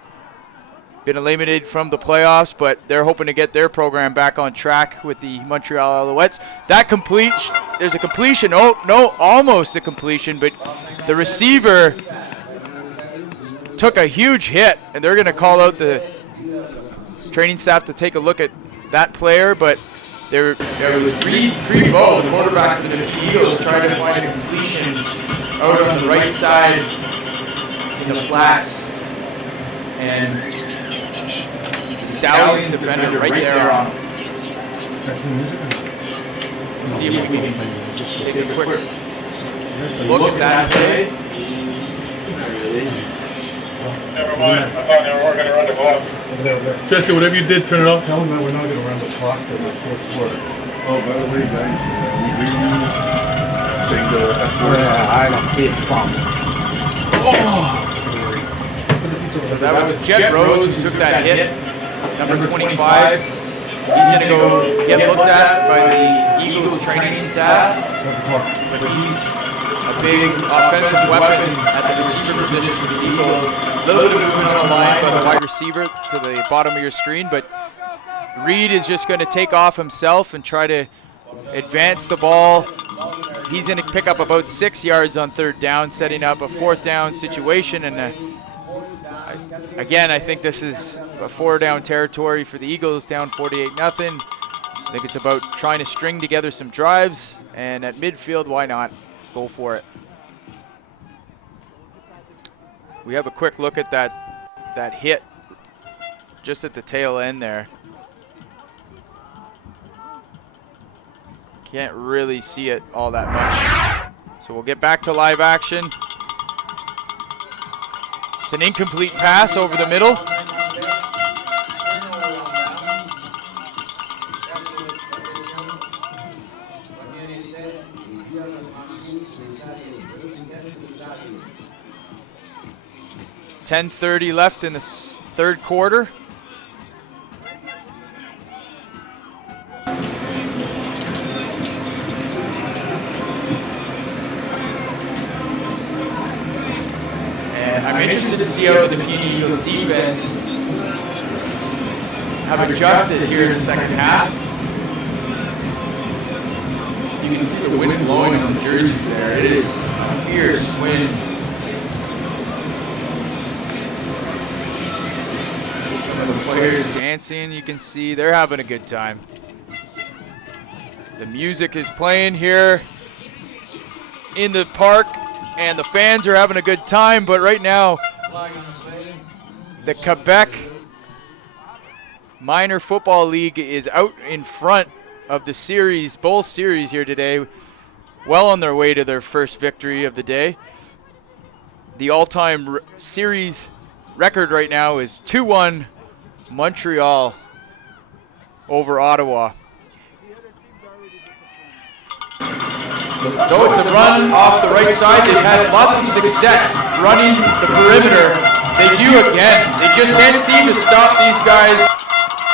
been eliminated from the playoffs, but they're hoping to get their program back on track with the Montreal Alouettes. That completion, there's a completion. Oh, no, almost a completion, but the receiver took a huge hit, and they're going to call out the training staff to take a look at that player, but there was Prevo, the quarterback for the Eagles, trying to find a completion out on the right side in the flats, and Stallions defender right there on him. See if we can take a quick look at that play. Never mind. I thought they were going to run the clock. Jesse, whatever you did, turn it off. Tell them that we're not going to run the clock till the fourth quarter. Oh, by the way, guys, we saying I don't see it bomb. So that was Jet Rose who took that hit. Number 25. He's going to go get looked at by the Eagles training staff. But he's a big offensive weapon at the receiver position for the Eagles. A little bit of movement on the line by the wide receiver to the bottom of your screen, but Reed is just going to take off himself and try to advance the ball. He's going to pick up about 6 yards on third down, setting up a fourth down situation. And again, I think this is a 4-down territory for the Eagles, down 48-0. I think it's about trying to string together some drives, and at midfield, why not? Go for it. We have a quick look at that hit just at the tail end there. Can't really see it all that much. So we'll get back to live action. It's an incomplete pass over the middle. .10:30 left in the third quarter. And I'm interested to see how the Nepean Eagles defense have adjusted here in the second half. You can see the wind blowing on the jerseys there. It is a fierce wind. Some of the players dancing, you can see they're having a good time. The music is playing here in the park, and the fans are having a good time, but right now, the Quebec Minor Football League is out in front of the series, bowl series here today, well on their way to their first victory of the day. The all-time series record right now is 2-1 Montreal over Ottawa. Though it's a run off the right side, they've had lots of success running the perimeter. They do again. They just can't seem to stop these guys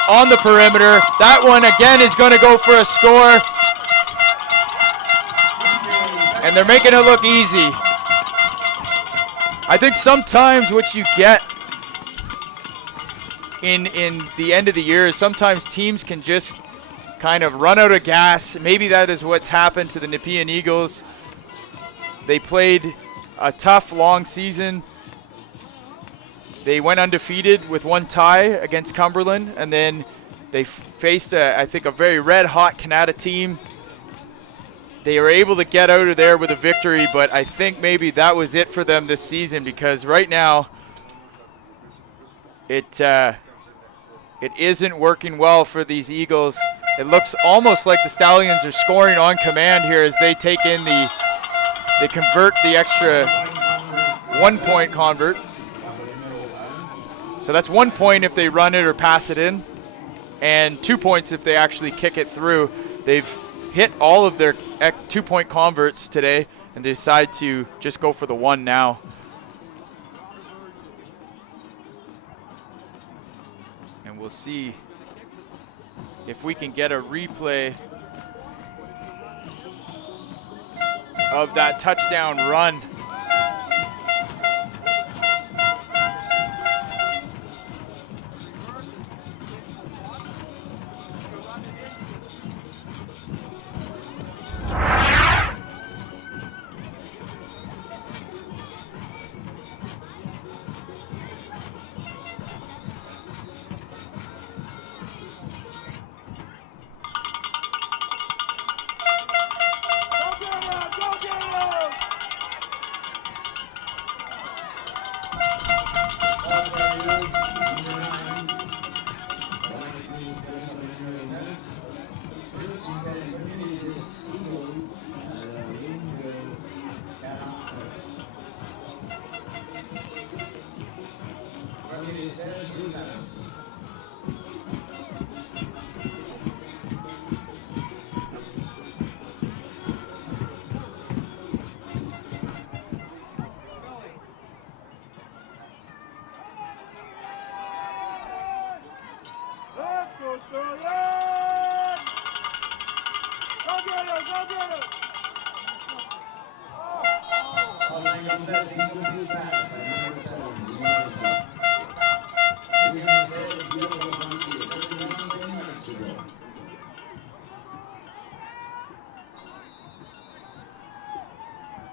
on the perimeter. That one again is going to go for a score. And they're making it look easy. I think sometimes what you get in the end of the year is sometimes teams can just kind of run out of gas. Maybe that is what's happened to the Nepean Eagles. They played a tough, long season. They went undefeated with one tie against Cumberland, and then they faced, I think, a very red-hot Canada team. They were able to get out of there with a victory, but I think maybe that was it for them this season, because right now it isn't working well for these Eagles. It looks almost like the Stallions are scoring on command here as they take in they convert the extra 1 point convert. So that's 1 point if they run it or pass it in, and 2 points if they actually kick it through. They've hit all of their 2 point converts today, and they decide to just go for the one now. And we'll see if we can get a replay of that touchdown run.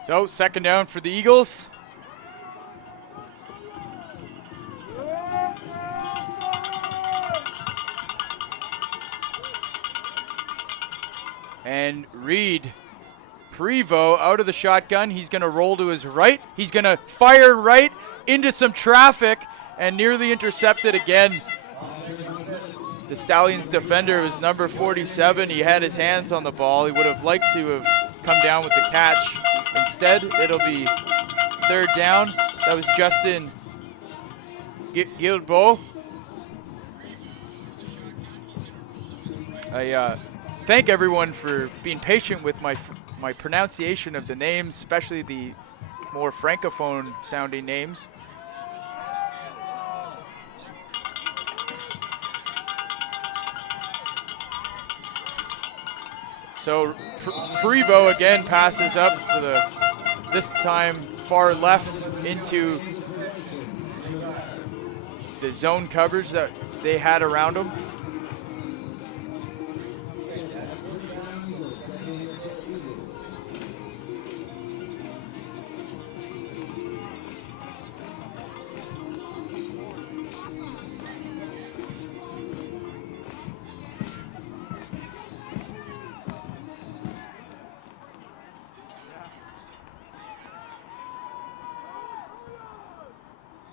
So, second down for the Eagles. And Reed Prevost out of the shotgun. He's going to roll to his right. He's going to fire right into some traffic and nearly intercepted again. The Stallions defender was number 47. He had his hands on the ball. He would have liked to have come down with the catch. Instead, it'll be third down. That was Justin Guilbeault. I thank everyone for being patient with my pronunciation of the names, especially the more francophone sounding names. So Prevost again passes up for this time far left into the zone coverage that they had around him.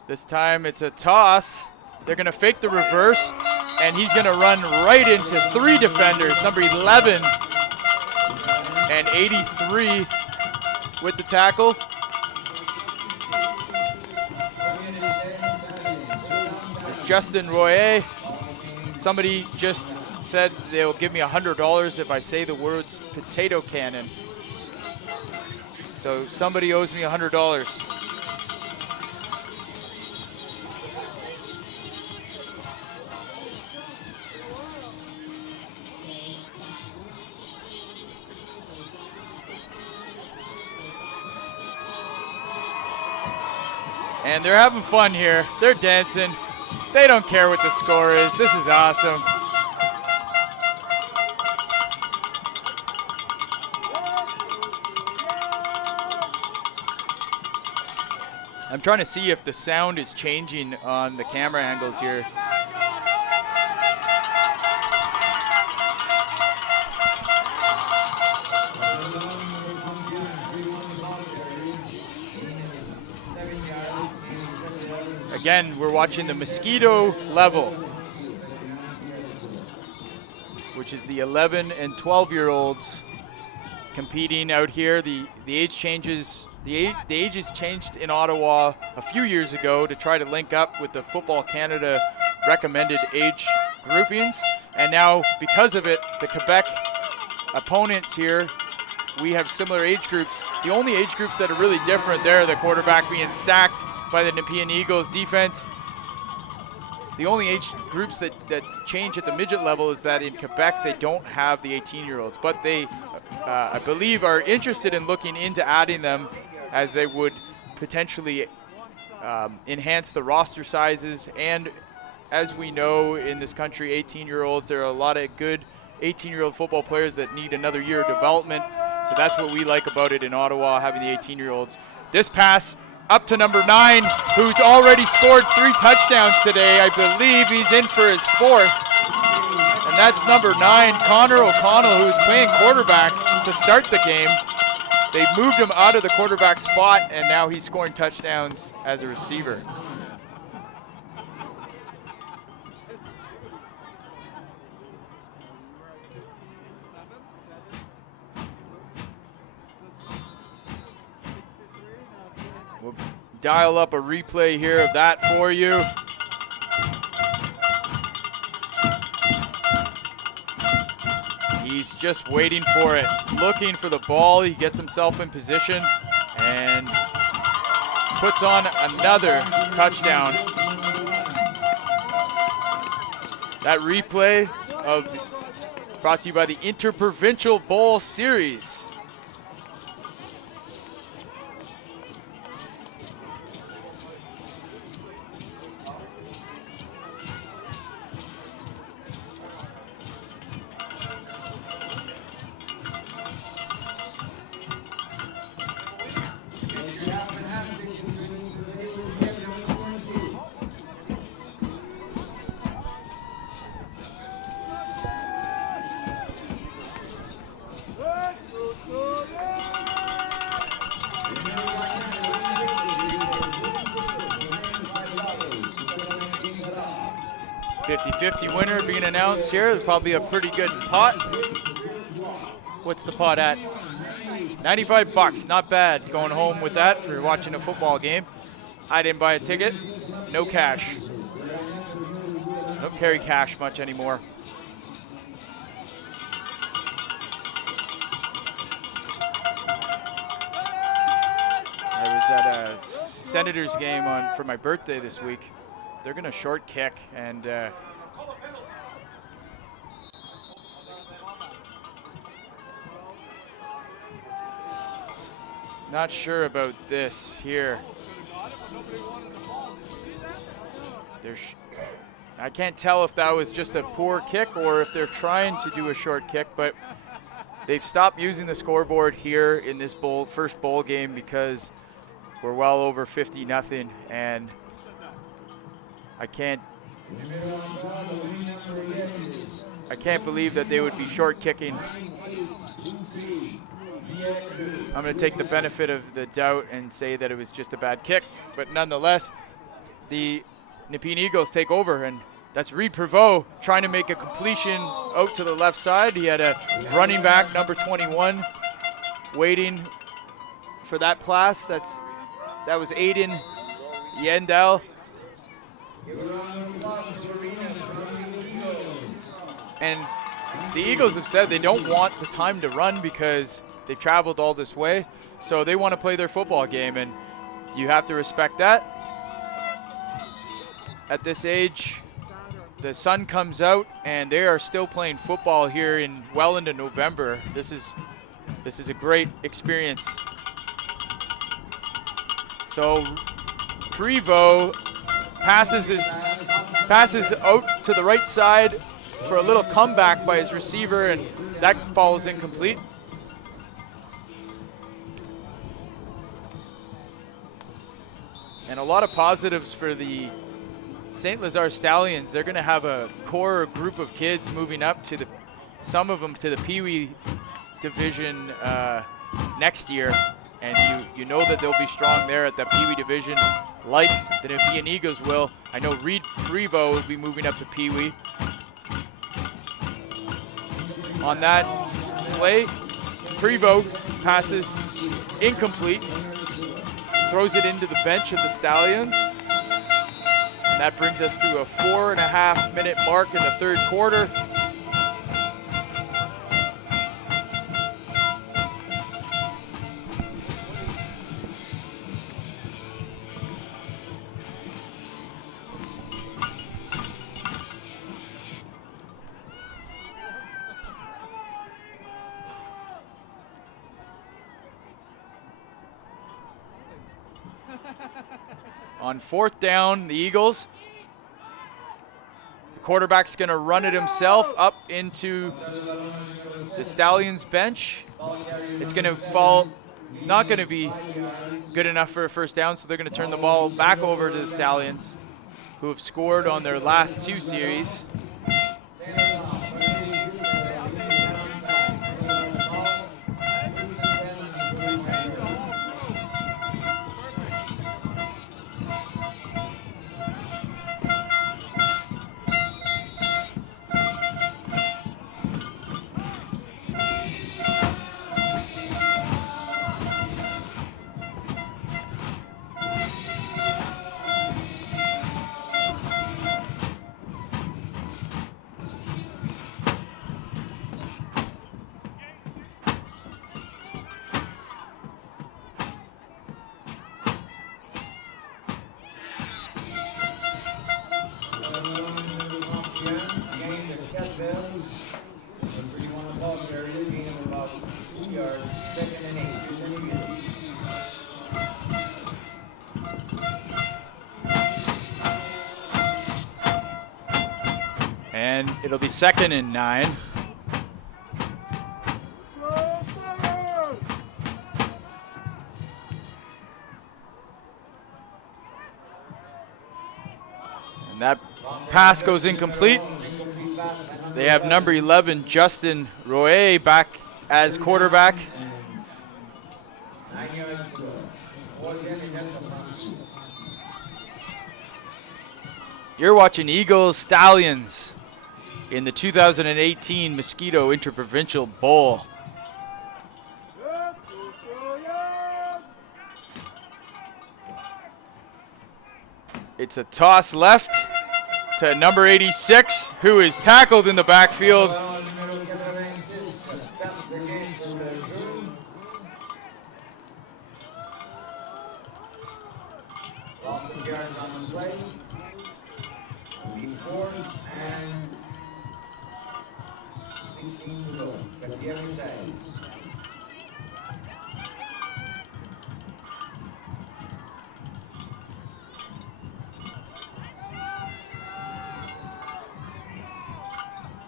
This time it's a toss. They're gonna fake the reverse, and he's gonna run right into 3 defenders, number 11 and 83 with the tackle. There's Justin Royer. Somebody just said they'll give me $100 if I say the words potato cannon. So somebody owes me $100. And they're having fun here. They're dancing. They don't care what the score is. This is awesome. I'm trying to see if the sound is changing on the camera angles here. Again, we're watching the Mosquito level, which is the 11 and 12-year-olds competing out here. The age changes. The ages changed in Ottawa a few years ago to try to link up with the Football Canada recommended age groupings, and now because of it, the Quebec opponents here, we have similar age groups. The only age groups that are really different there, the quarterback being sacked by the Nepean Eagles defense. The only age groups that change at the midget level is that in Quebec they don't have the 18-year-olds, but they, I believe, are interested in looking into adding them, as they would potentially enhance the roster sizes. And as we know in this country, 18-year-olds, there are a lot of good 18-year-old football players that need another year of development. So that's what we like about it in Ottawa, having the 18-year-olds. This pass up to number 9, who's already scored 3 touchdowns today. I believe he's in for his 4th. And that's number 9, Connor O'Connell, who was playing quarterback to start the game. They moved him out of the quarterback spot, and now he's scoring touchdowns as a receiver. We'll dial up a replay here of that for you. He's just waiting for it, looking for the ball. He gets himself in position and puts on another touchdown. That replay brought to you by the Inter-Provincial Bowl Series. $50-50 winner being announced here. Probably a pretty good pot. What's the pot at? $95, not bad. Going home with that for watching a football game. I didn't buy a ticket, no cash. don't carry cash much anymore. I was at a Senators game for my birthday this week. They're gonna short kick, and not sure about this here. I can't tell if that was just a poor kick or if they're trying to do a short kick, but they've stopped using the scoreboard here in this first bowl game because we're well over 50-0, and I can't believe that they would be short kicking. I'm going to take the benefit of the doubt and say that it was just a bad kick, but nonetheless, the Nepean Eagles take over, and that's Reed Prevost trying to make a completion out to the left side. He had a running back, number 21, waiting for that pass. That was Aiden Yendell. And the Eagles have said they don't want the time to run because they've traveled all this way, so they want to play their football game, and you have to respect that. At this age, the sun comes out, and they are still playing football here well into November. This is a great experience. So Prevost passes out to the right side for a little comeback by his receiver, and that falls incomplete. And a lot of positives for the St. Lazarre Stallions. They're going to have a core group of kids moving up to some of them to the Pee Wee division next year, and you know that they'll be strong there at the Pee Wee division, like the Nepean Eagles will. I know Reed Prevost will be moving up to Pee Wee. On that play, Prevost passes incomplete, throws it into the bench of the Stallions. And that brings us to a 4.5-minute mark in the third quarter. On fourth down, the Eagles. The quarterback's going to run it himself up into the Stallions bench. It's going to fall, not going to be good enough for a first down, so they're going to turn the ball back over to the Stallions, who have scored on their last two series. And it'll be 2nd and 9. And that pass goes incomplete. They have number 11, Justin Roy, back as quarterback. You're watching Eagles Stallions in the 2018 Mosquito Inter-Provincial Bowl. It's a toss left to number 86, who is tackled in the backfield.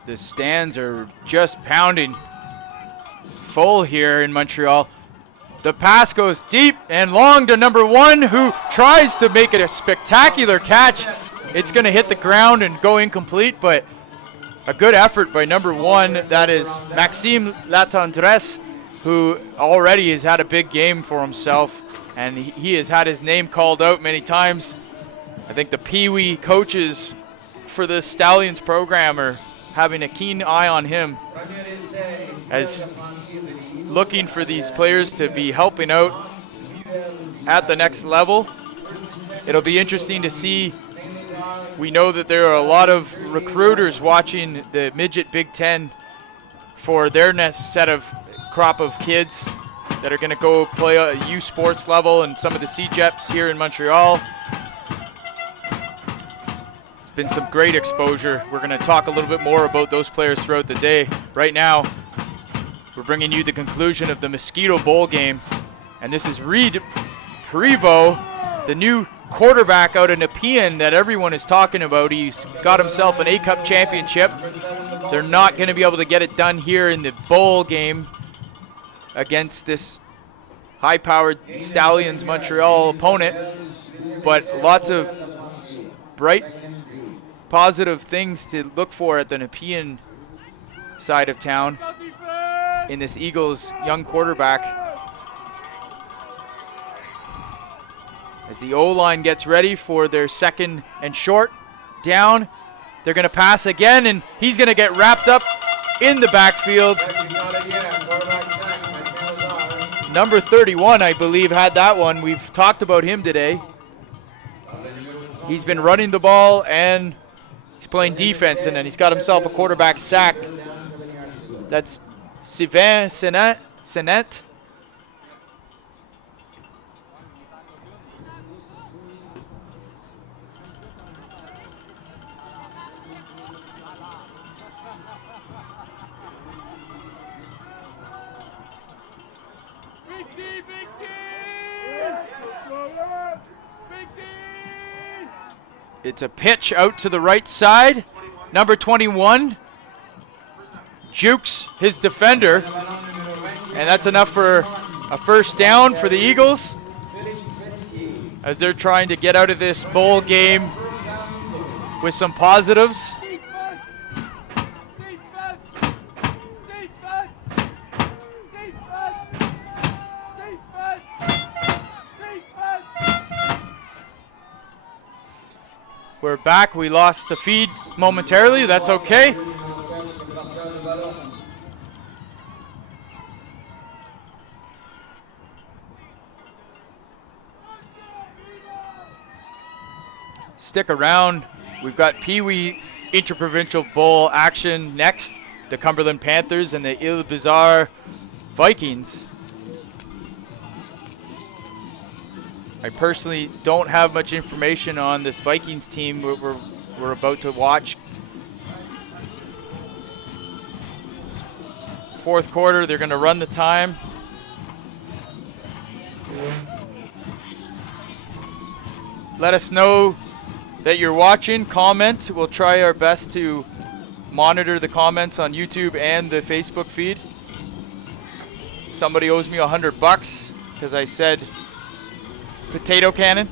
The stands are just pounding full here in Montreal. The pass goes deep and long to number 1, who tries to make it a spectacular catch. It's going to hit the ground and go incomplete, but a good effort by number 1. That is Maxime Latendresse, who already has had a big game for himself, and he has had his name called out many times. I think the Pee-wee coaches for the Stallions program are having a keen eye on him, as looking for these players to be helping out at the next level. It'll be interesting to see. We know that there are a lot of recruiters watching the Midget Big Ten for their next set of crop of kids that are going to go play at U Sports level and some of the CJEPs here in Montreal. Been some great exposure. We're going to talk a little bit more about those players throughout the day. Right now, we're bringing you the conclusion of the Mosquito Bowl game, and this is Reed Prevost, the new quarterback out of Nepean that everyone is talking about. He's got himself an A-Cup championship. They're not going to be able to get it done here in the bowl game against this high-powered Stallions Montreal opponent, but lots of bright positive things to look for at the Nepean side of town in this Eagles young quarterback. As the O-line gets ready for their second and short down, they're going to pass again, and he's going to get wrapped up in the backfield. Number 31, I believe, had that one. We've talked about him today. He's been running the ball and he's playing defense, and then he's got himself a quarterback sack. That's Sylvain Senet. It's a pitch out to the right side. Number 21 jukes his defender, and that's enough for a first down for the Eagles as they're trying to get out of this bowl game with some positives. We're back. We lost the feed momentarily. That's okay. Stick around. We've got Pee-wee Inter-Provincial Bowl action next. The Cumberland Panthers and the Ile-Bizarre Vikings. I personally don't have much information on this Vikings team we're about to watch. Fourth quarter, they're going to run the time. Let us know that you're watching. Comment. We'll try our best to monitor the comments on YouTube and the Facebook feed. Somebody owes me $100 because I said potato cannon.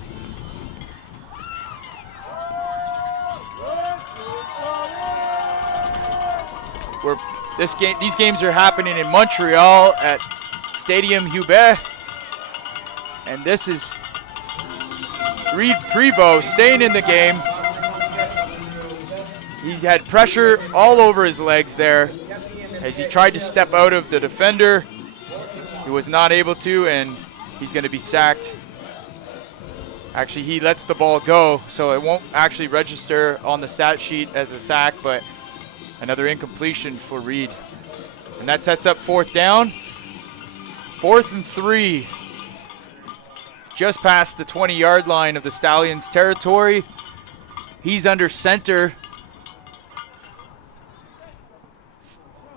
These games are happening in Montreal at Stadium Hubert, and this is Reed Prevost staying in the game. He's had pressure all over his legs there as he tried to step out of the defender. He was not able to, and he's going to be sacked. Actually, he lets the ball go, so it won't actually register on the stat sheet as a sack, but another incompletion for Reed. And that sets up 4th down. 4th and 3. Just past the 20-yard line of the Stallions' territory. He's under center.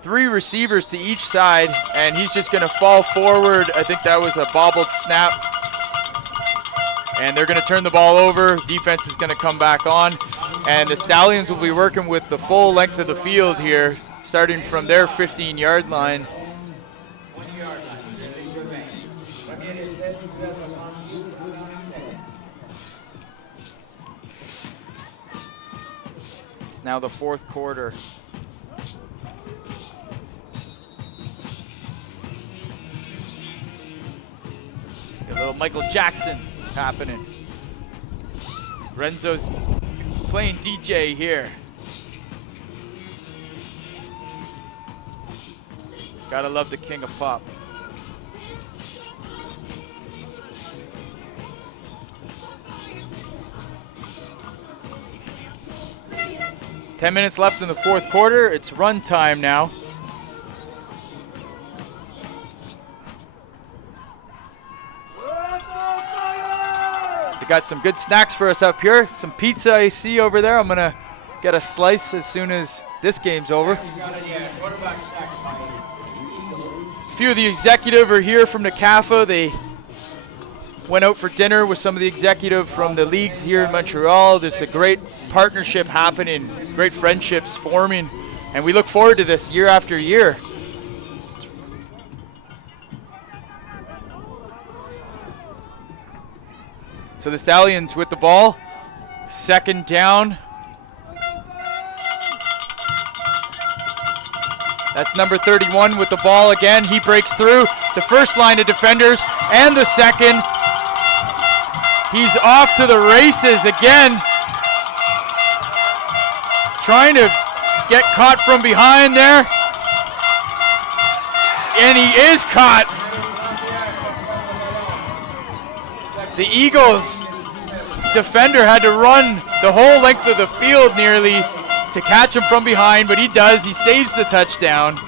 3 receivers to each side, and he's just gonna fall forward. I think that was a bobbled snap. And they're gonna turn the ball over. Defense is gonna come back on. And the Stallions will be working with the full length of the field here, starting from their 15-yard line. It's now the 4th quarter. A little Michael Jackson happening. Renzo's playing DJ here. Gotta love the king of pop. Ten minutes left in the 4th quarter. It's run time now. They got some good snacks for us up here. Some pizza I see over there. I'm gonna get a slice as soon as this game's over. A few of the executive are here from the CAFA. They went out for dinner with some of the executive from the leagues here in Montreal. There's a great partnership happening, great friendships forming, and we look forward to this year after year. So the Stallions with the ball, 2nd down. That's number 31 with the ball again. He breaks through the first line of defenders and the second. He's off to the races again. Trying to get caught from behind there. And he is caught. The Eagles defender had to run the whole length of the field nearly to catch him from behind, but he does. He saves the touchdown.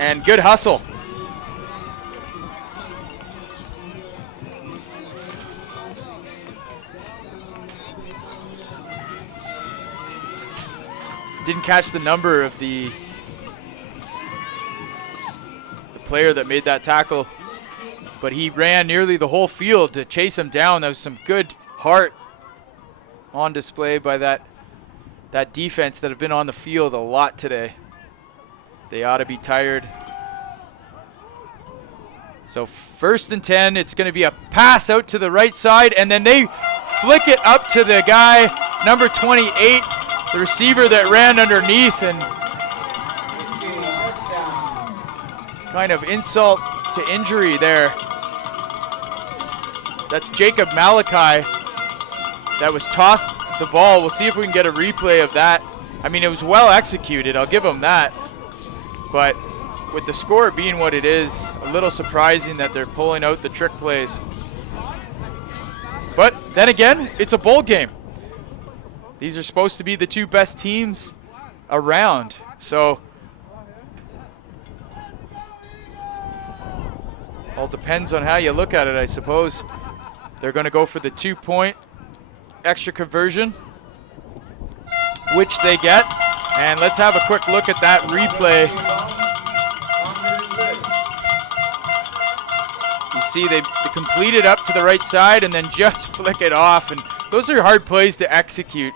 And good hustle. Didn't catch the number of the player that made that tackle, but he ran nearly the whole field to chase him down. That was some good heart on display by that defense that have been on the field a lot today. They ought to be tired. So 1st and 10, it's going to be a pass out to the right side, and then they flick it up to the guy, number 28, the receiver that ran underneath, and kind of insult to injury there. That's Jacob Malachi that was tossed the ball. We'll see if we can get a replay of that. I mean, it was well executed, I'll give him that. But with the score being what it is, a little surprising that they're pulling out the trick plays. But then again, it's a bowl game. These are supposed to be the 2 best teams around. So all depends on how you look at it, I suppose. They're going to go for the 2-point extra conversion, which they get. And let's have a quick look at that replay. You see they complete it up to the right side and then just flick it off. And those are hard plays to execute.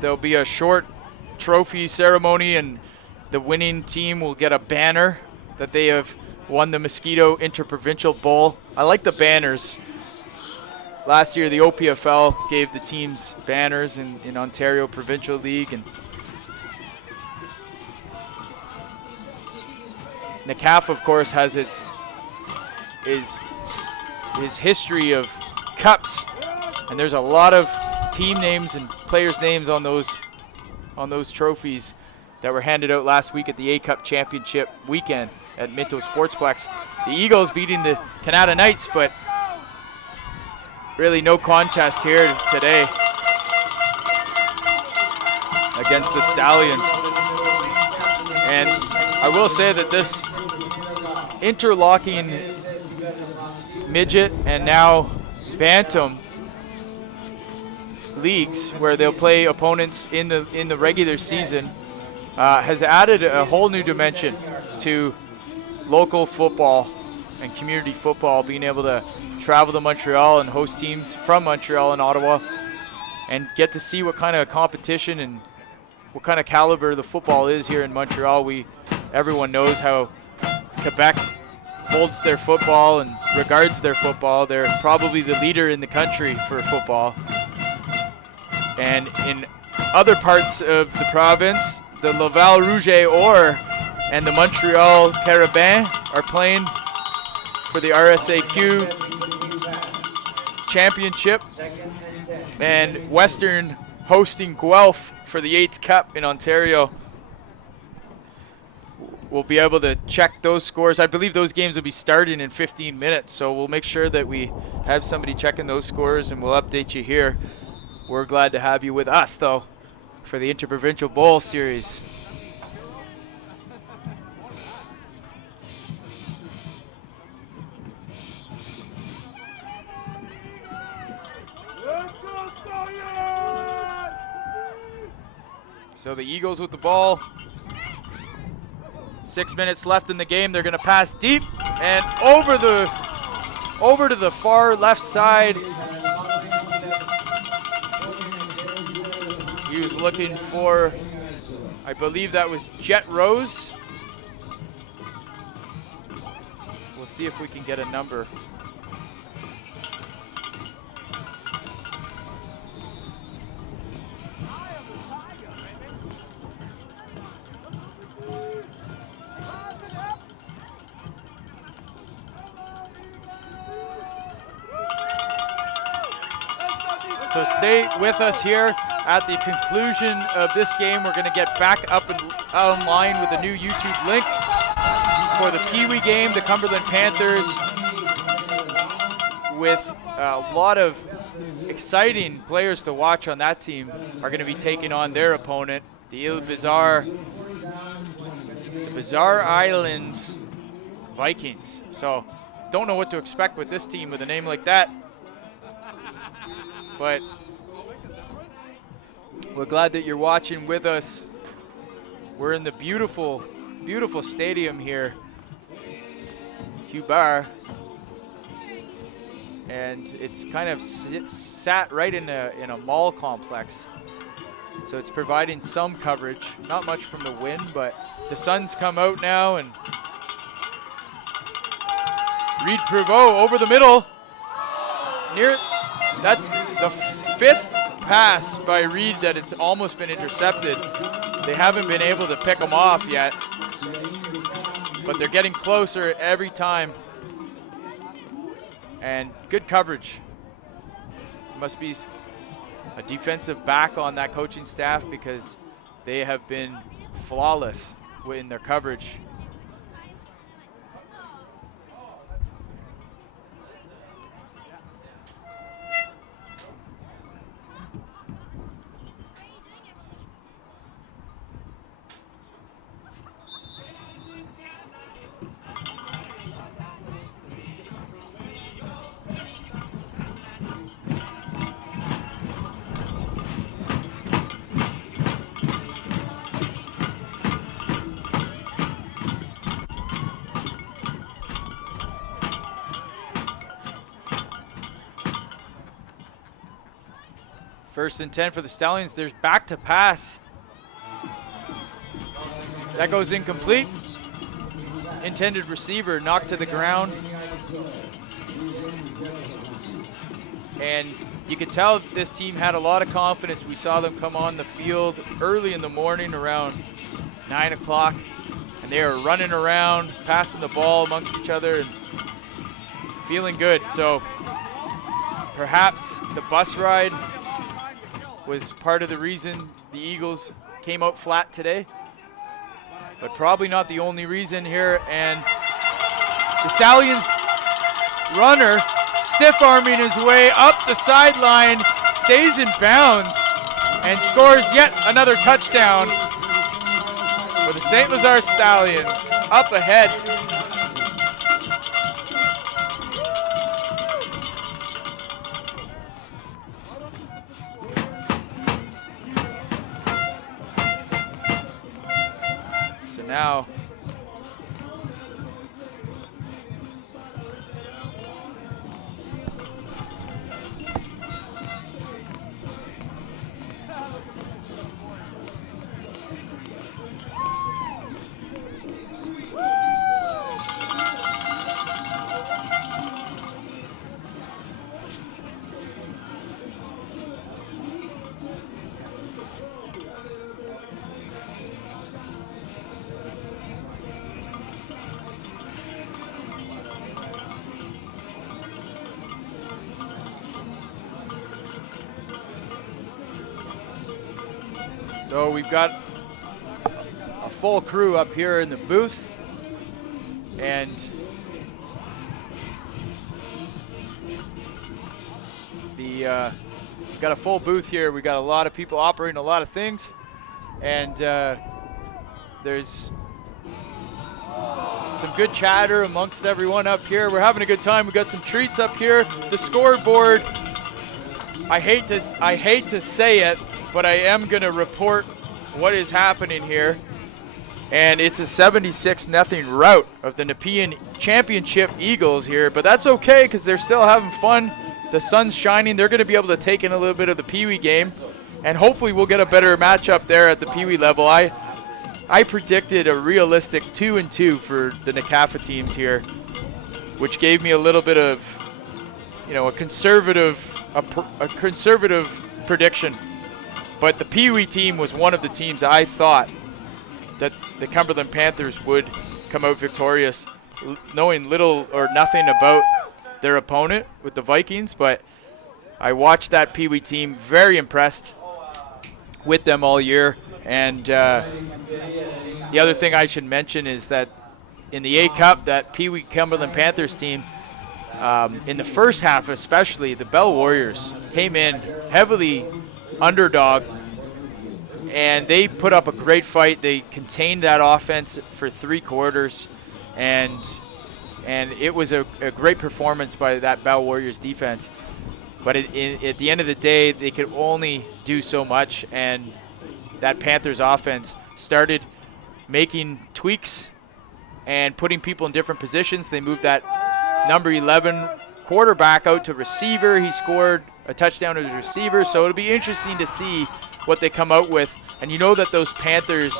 There'll be a short trophy ceremony, and the winning team will get a banner that they have won the Mosquito Inter-Provincial Bowl. I like the banners. Last year, the OPFL gave the teams banners in Ontario Provincial League, and the CAF, of course, has its his history of cups, and there's a lot of team names and players' names on those trophies that were handed out last week at the A-Cup Championship weekend at Minto Sportsplex. The Eagles beating the Canada Knights, but really no contest here today against the Stallions. And I will say that this interlocking midget and now bantam leagues, where they'll play opponents in the regular season, has added a whole new dimension to local football and community football, being able to travel to Montreal and host teams from Montreal and Ottawa and get to see what kind of competition and what kind of caliber the football is here in Montreal. Everyone knows how Quebec holds their football and regards their football. They're probably the leader in the country for football. And in other parts of the province, the Laval Rouge et Or and the Montreal Carabins are playing for the RSAQ Championship, and Western hosting Guelph for the 8th Cup in Ontario. We'll be able to check those scores. I believe those games will be starting in 15 minutes, so we'll make sure that we have somebody checking those scores, and we'll update you here. We're glad to have you with us, though, for the Inter-Provincial Bowl Series. So the Eagles with the ball. 6 minutes left in the game. They're going to pass deep and over to the far left side. He was looking for, I believe that was Jet Rose. We'll see if we can get a number. So stay with us here. At the conclusion of this game, we're going to get back up and online with a new YouTube link for the Pee Wee game. The Cumberland Panthers, with a lot of exciting players to watch on that team, are going to be taking on their opponent, the Bizarre Island Vikings. So don't know what to expect with this team with a name like that. But we're glad that you're watching with us. We're in the beautiful, beautiful stadium here, Hubert, and it's kind of sat right in a mall complex. So it's providing some coverage, not much from the wind, but the sun's come out now, and Reed Prevost over the middle. That's the 5th pass by Reed that it's almost been intercepted. They haven't been able to pick them off yet, but they're getting closer every time. And good coverage. Must be a defensive back on that coaching staff, because they have been flawless in their coverage. First and 10 for the Stallions. There's back to pass. That goes incomplete. Intended receiver knocked to the ground. And you could tell this team had a lot of confidence. We saw them come on the field early in the morning around 9 o'clock. And they were running around, passing the ball amongst each other, and feeling good. So perhaps the bus ride was part of the reason the Eagles came out flat today, but probably not the only reason here. And the Stallions runner stiff-arming his way up the sideline, stays in bounds, and scores yet another touchdown for the St. Lazarre Stallions, up ahead. So now So we've got a full crew up here in the booth, and we've got a full booth here. We got a lot of people operating a lot of things, and there's some good chatter amongst everyone up here. We're having a good time. We got some treats up here. The scoreboard, I hate to say it, but I am going to report what is happening here. And it's a 76-0 rout of the Nepean Championship Eagles here. But that's okay because they're still having fun. The sun's shining. They're going to be able to take in a little bit of the Pee Wee game. And hopefully we'll get a better matchup there at the Pee Wee level. I predicted a realistic 2-2 for the NCAFA teams here, which gave me a little bit of, a conservative prediction. But the Pee Wee team was one of the teams I thought that the Cumberland Panthers would come out victorious, knowing little or nothing about their opponent with the Vikings. But I watched that Pee Wee team, very impressed with them all year. And the other thing I should mention is that in the A Cup, that Pee Wee Cumberland Panthers team, in the first half especially, the Bell Warriors came in heavily underdog, and they put up a great fight. They contained that offense for 3 quarters, and it was a great performance by that Bell Warriors defense. But at the end of the day, they could only do so much, and that Panthers offense started making tweaks and putting people in different positions. They moved that number 11 quarterback out to receiver. He scored a touchdown as a receiver, so it'll be interesting to see what they come out with. And you know that those Panthers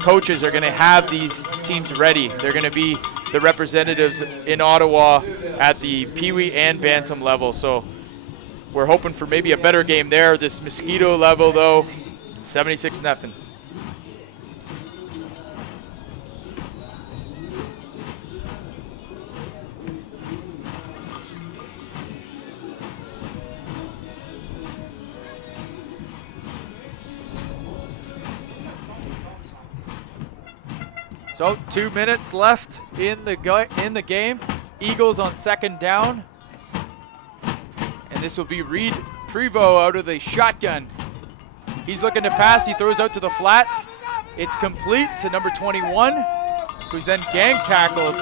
coaches are going to have these teams ready. They're going to be the representatives in Ottawa at the Pee Wee and Bantam level. So we're hoping for maybe a better game there. This Mosquito level, though, 76-0. So 2 minutes left in the game. Eagles on second down. And this will be Reed Prevost out of the shotgun. He's looking to pass. He throws out to the flats. It's complete to number 21, who's then gang tackled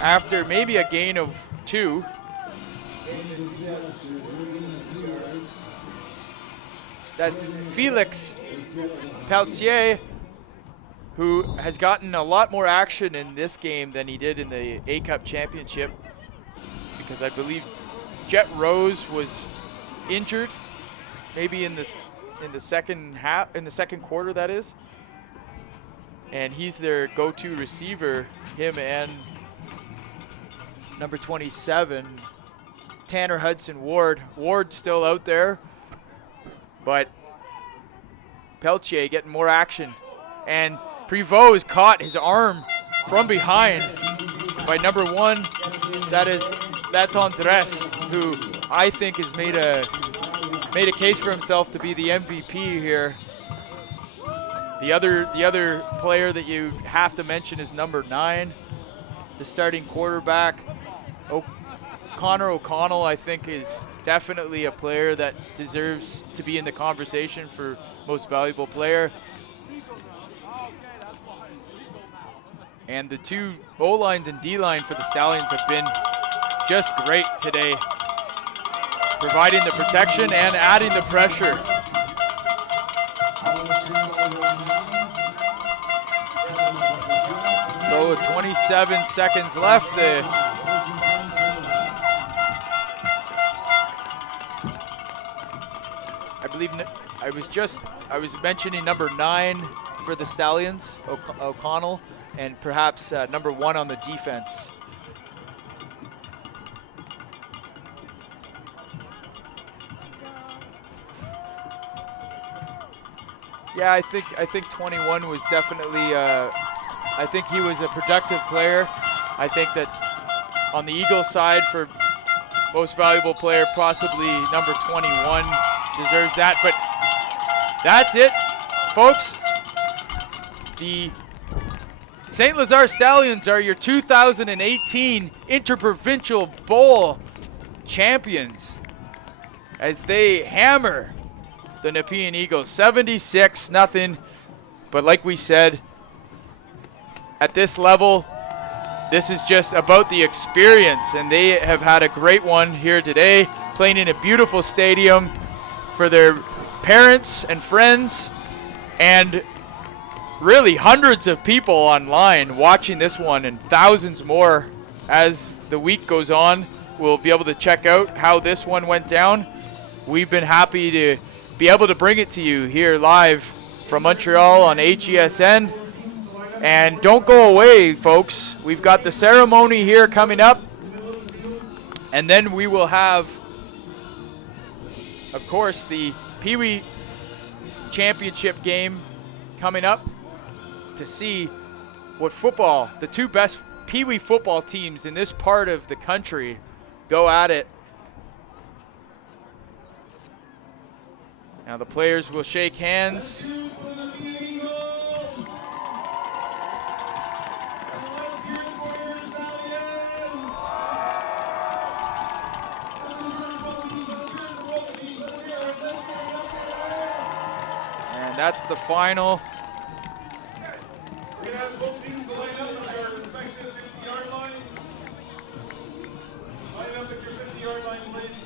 after maybe a gain of 2. That's Felix Peltier, who has gotten a lot more action in this game than he did in the A-Cup Championship, because I believe Jet Rose was injured, maybe in the second quarter, that is. And he's their go-to receiver, him and number 27, Tanner Hudson Ward. Ward's still out there, but Peltier getting more action. And Prevost has caught his arm from behind by number 1, that's Andres, who I think has made a case for himself to be the MVP here. The other player that you have to mention is number 9, the starting quarterback. Connor O'Connell, I think, is definitely a player that deserves to be in the conversation for most valuable player. And the two O-lines and D-line for the Stallions have been just great today, providing the protection and adding the pressure. So 27 seconds left. I believe I was mentioning number 9 for the Stallions, O'Connell, and perhaps number 1 on the defense. Yeah, I think 21 was definitely. I think he was a productive player. I think that on the Eagles side, for most valuable player, possibly number 21 deserves that. But that's it, folks. The St. Lazarre Stallions are your 2018 Inter-Provincial Bowl champions as they hammer the Nepean Eagles 76-0. But like we said, at this level, this is just about the experience, and they have had a great one here today, playing in a beautiful stadium for their parents and friends, and really hundreds of people online watching this one, and thousands more as the week goes on. We'll be able to check out how this one went down. We've been happy to be able to bring it to you here live from Montreal on HESN. And don't go away, folks. We've got the ceremony here coming up, and then we will have, of course, the Pee Wee Championship game coming up to see what football, the two best Pee Wee football teams in this part of the country, go at it. Now the players will shake hands. And that's the final. We're going to ask both teams to line up at their respective 50-yard lines. Line up at your 50-yard line, please.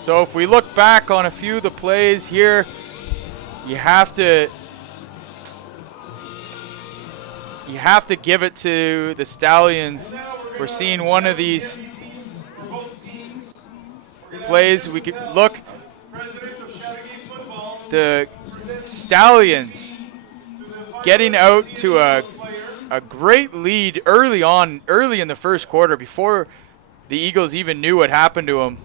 So if we look back on a few of the plays here, you have to give it to the Stallions. We're seeing one of these plays. We could look, the Stallions getting out to a great lead early in the first quarter before the Eagles even knew what happened to them.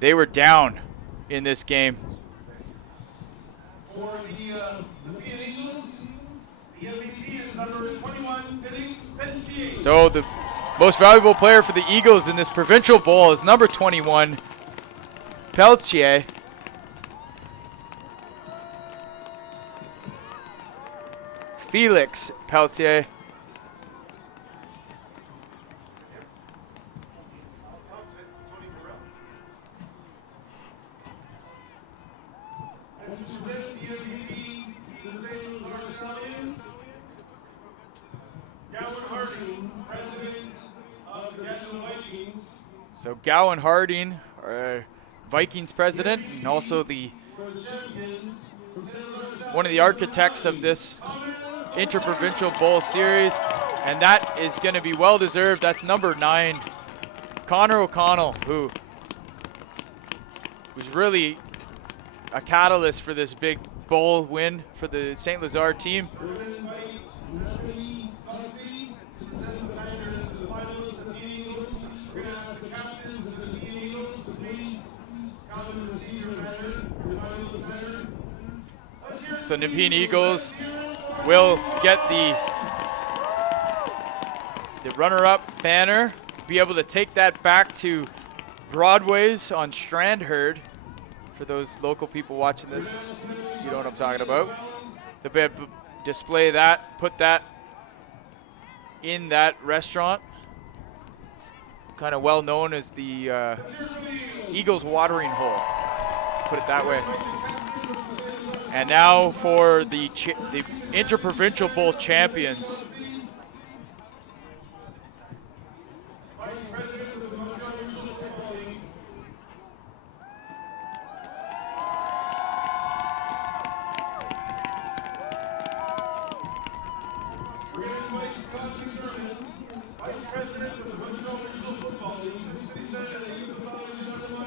They were down in this game. For the Nepean Eagles, the MVP is number 21, Felix Pensier. So the most valuable player for the Eagles in this provincial bowl is number 21, Peltier. Felix Peltier. So Gowan Harding, Vikings president, and also one of the architects of this Inter-Provincial Bowl series, and that is going to be well deserved. That's number 9, Connor O'Connell, who was really a catalyst for this big bowl win for the St. Lazarre team. the captains of the Nepean Eagles to please come and receive your banner, your finals banner. Let's hear it. So Nepean Eagles will get the runner-up banner, be able to take that back to Broadway's on Strandherd. For those local people watching this, you know what I'm talking about. They'll be able to display that, put that in that restaurant. It's kind of well known as the Eagles watering hole, put it that way. And now for the Inter-Provincial Bowl champions.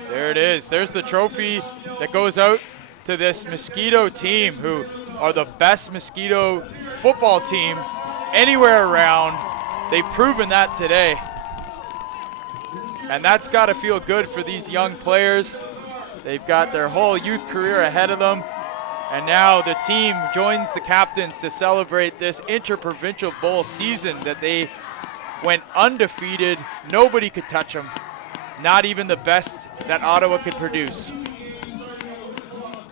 There it is. There's the trophy that goes out to this Mosquito team, who are the best Mosquito football team anywhere around. They've proven that today. And that's got to feel good for these young players. They've got their whole youth career ahead of them. And now the team joins the captains to celebrate this Inter-Provincial Bowl season that they went undefeated. Nobody could touch them. Not even the best that Ottawa could produce.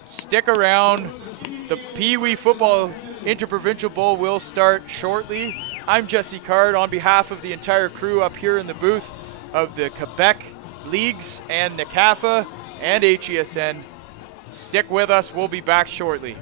Stick around. The Pee Wee Football Inter-Provincial Bowl will start shortly. I'm Jesse Card on behalf of the entire crew up here in the booth of the Quebec Leagues and NCAFA and HESN. Stick with us. We'll be back shortly.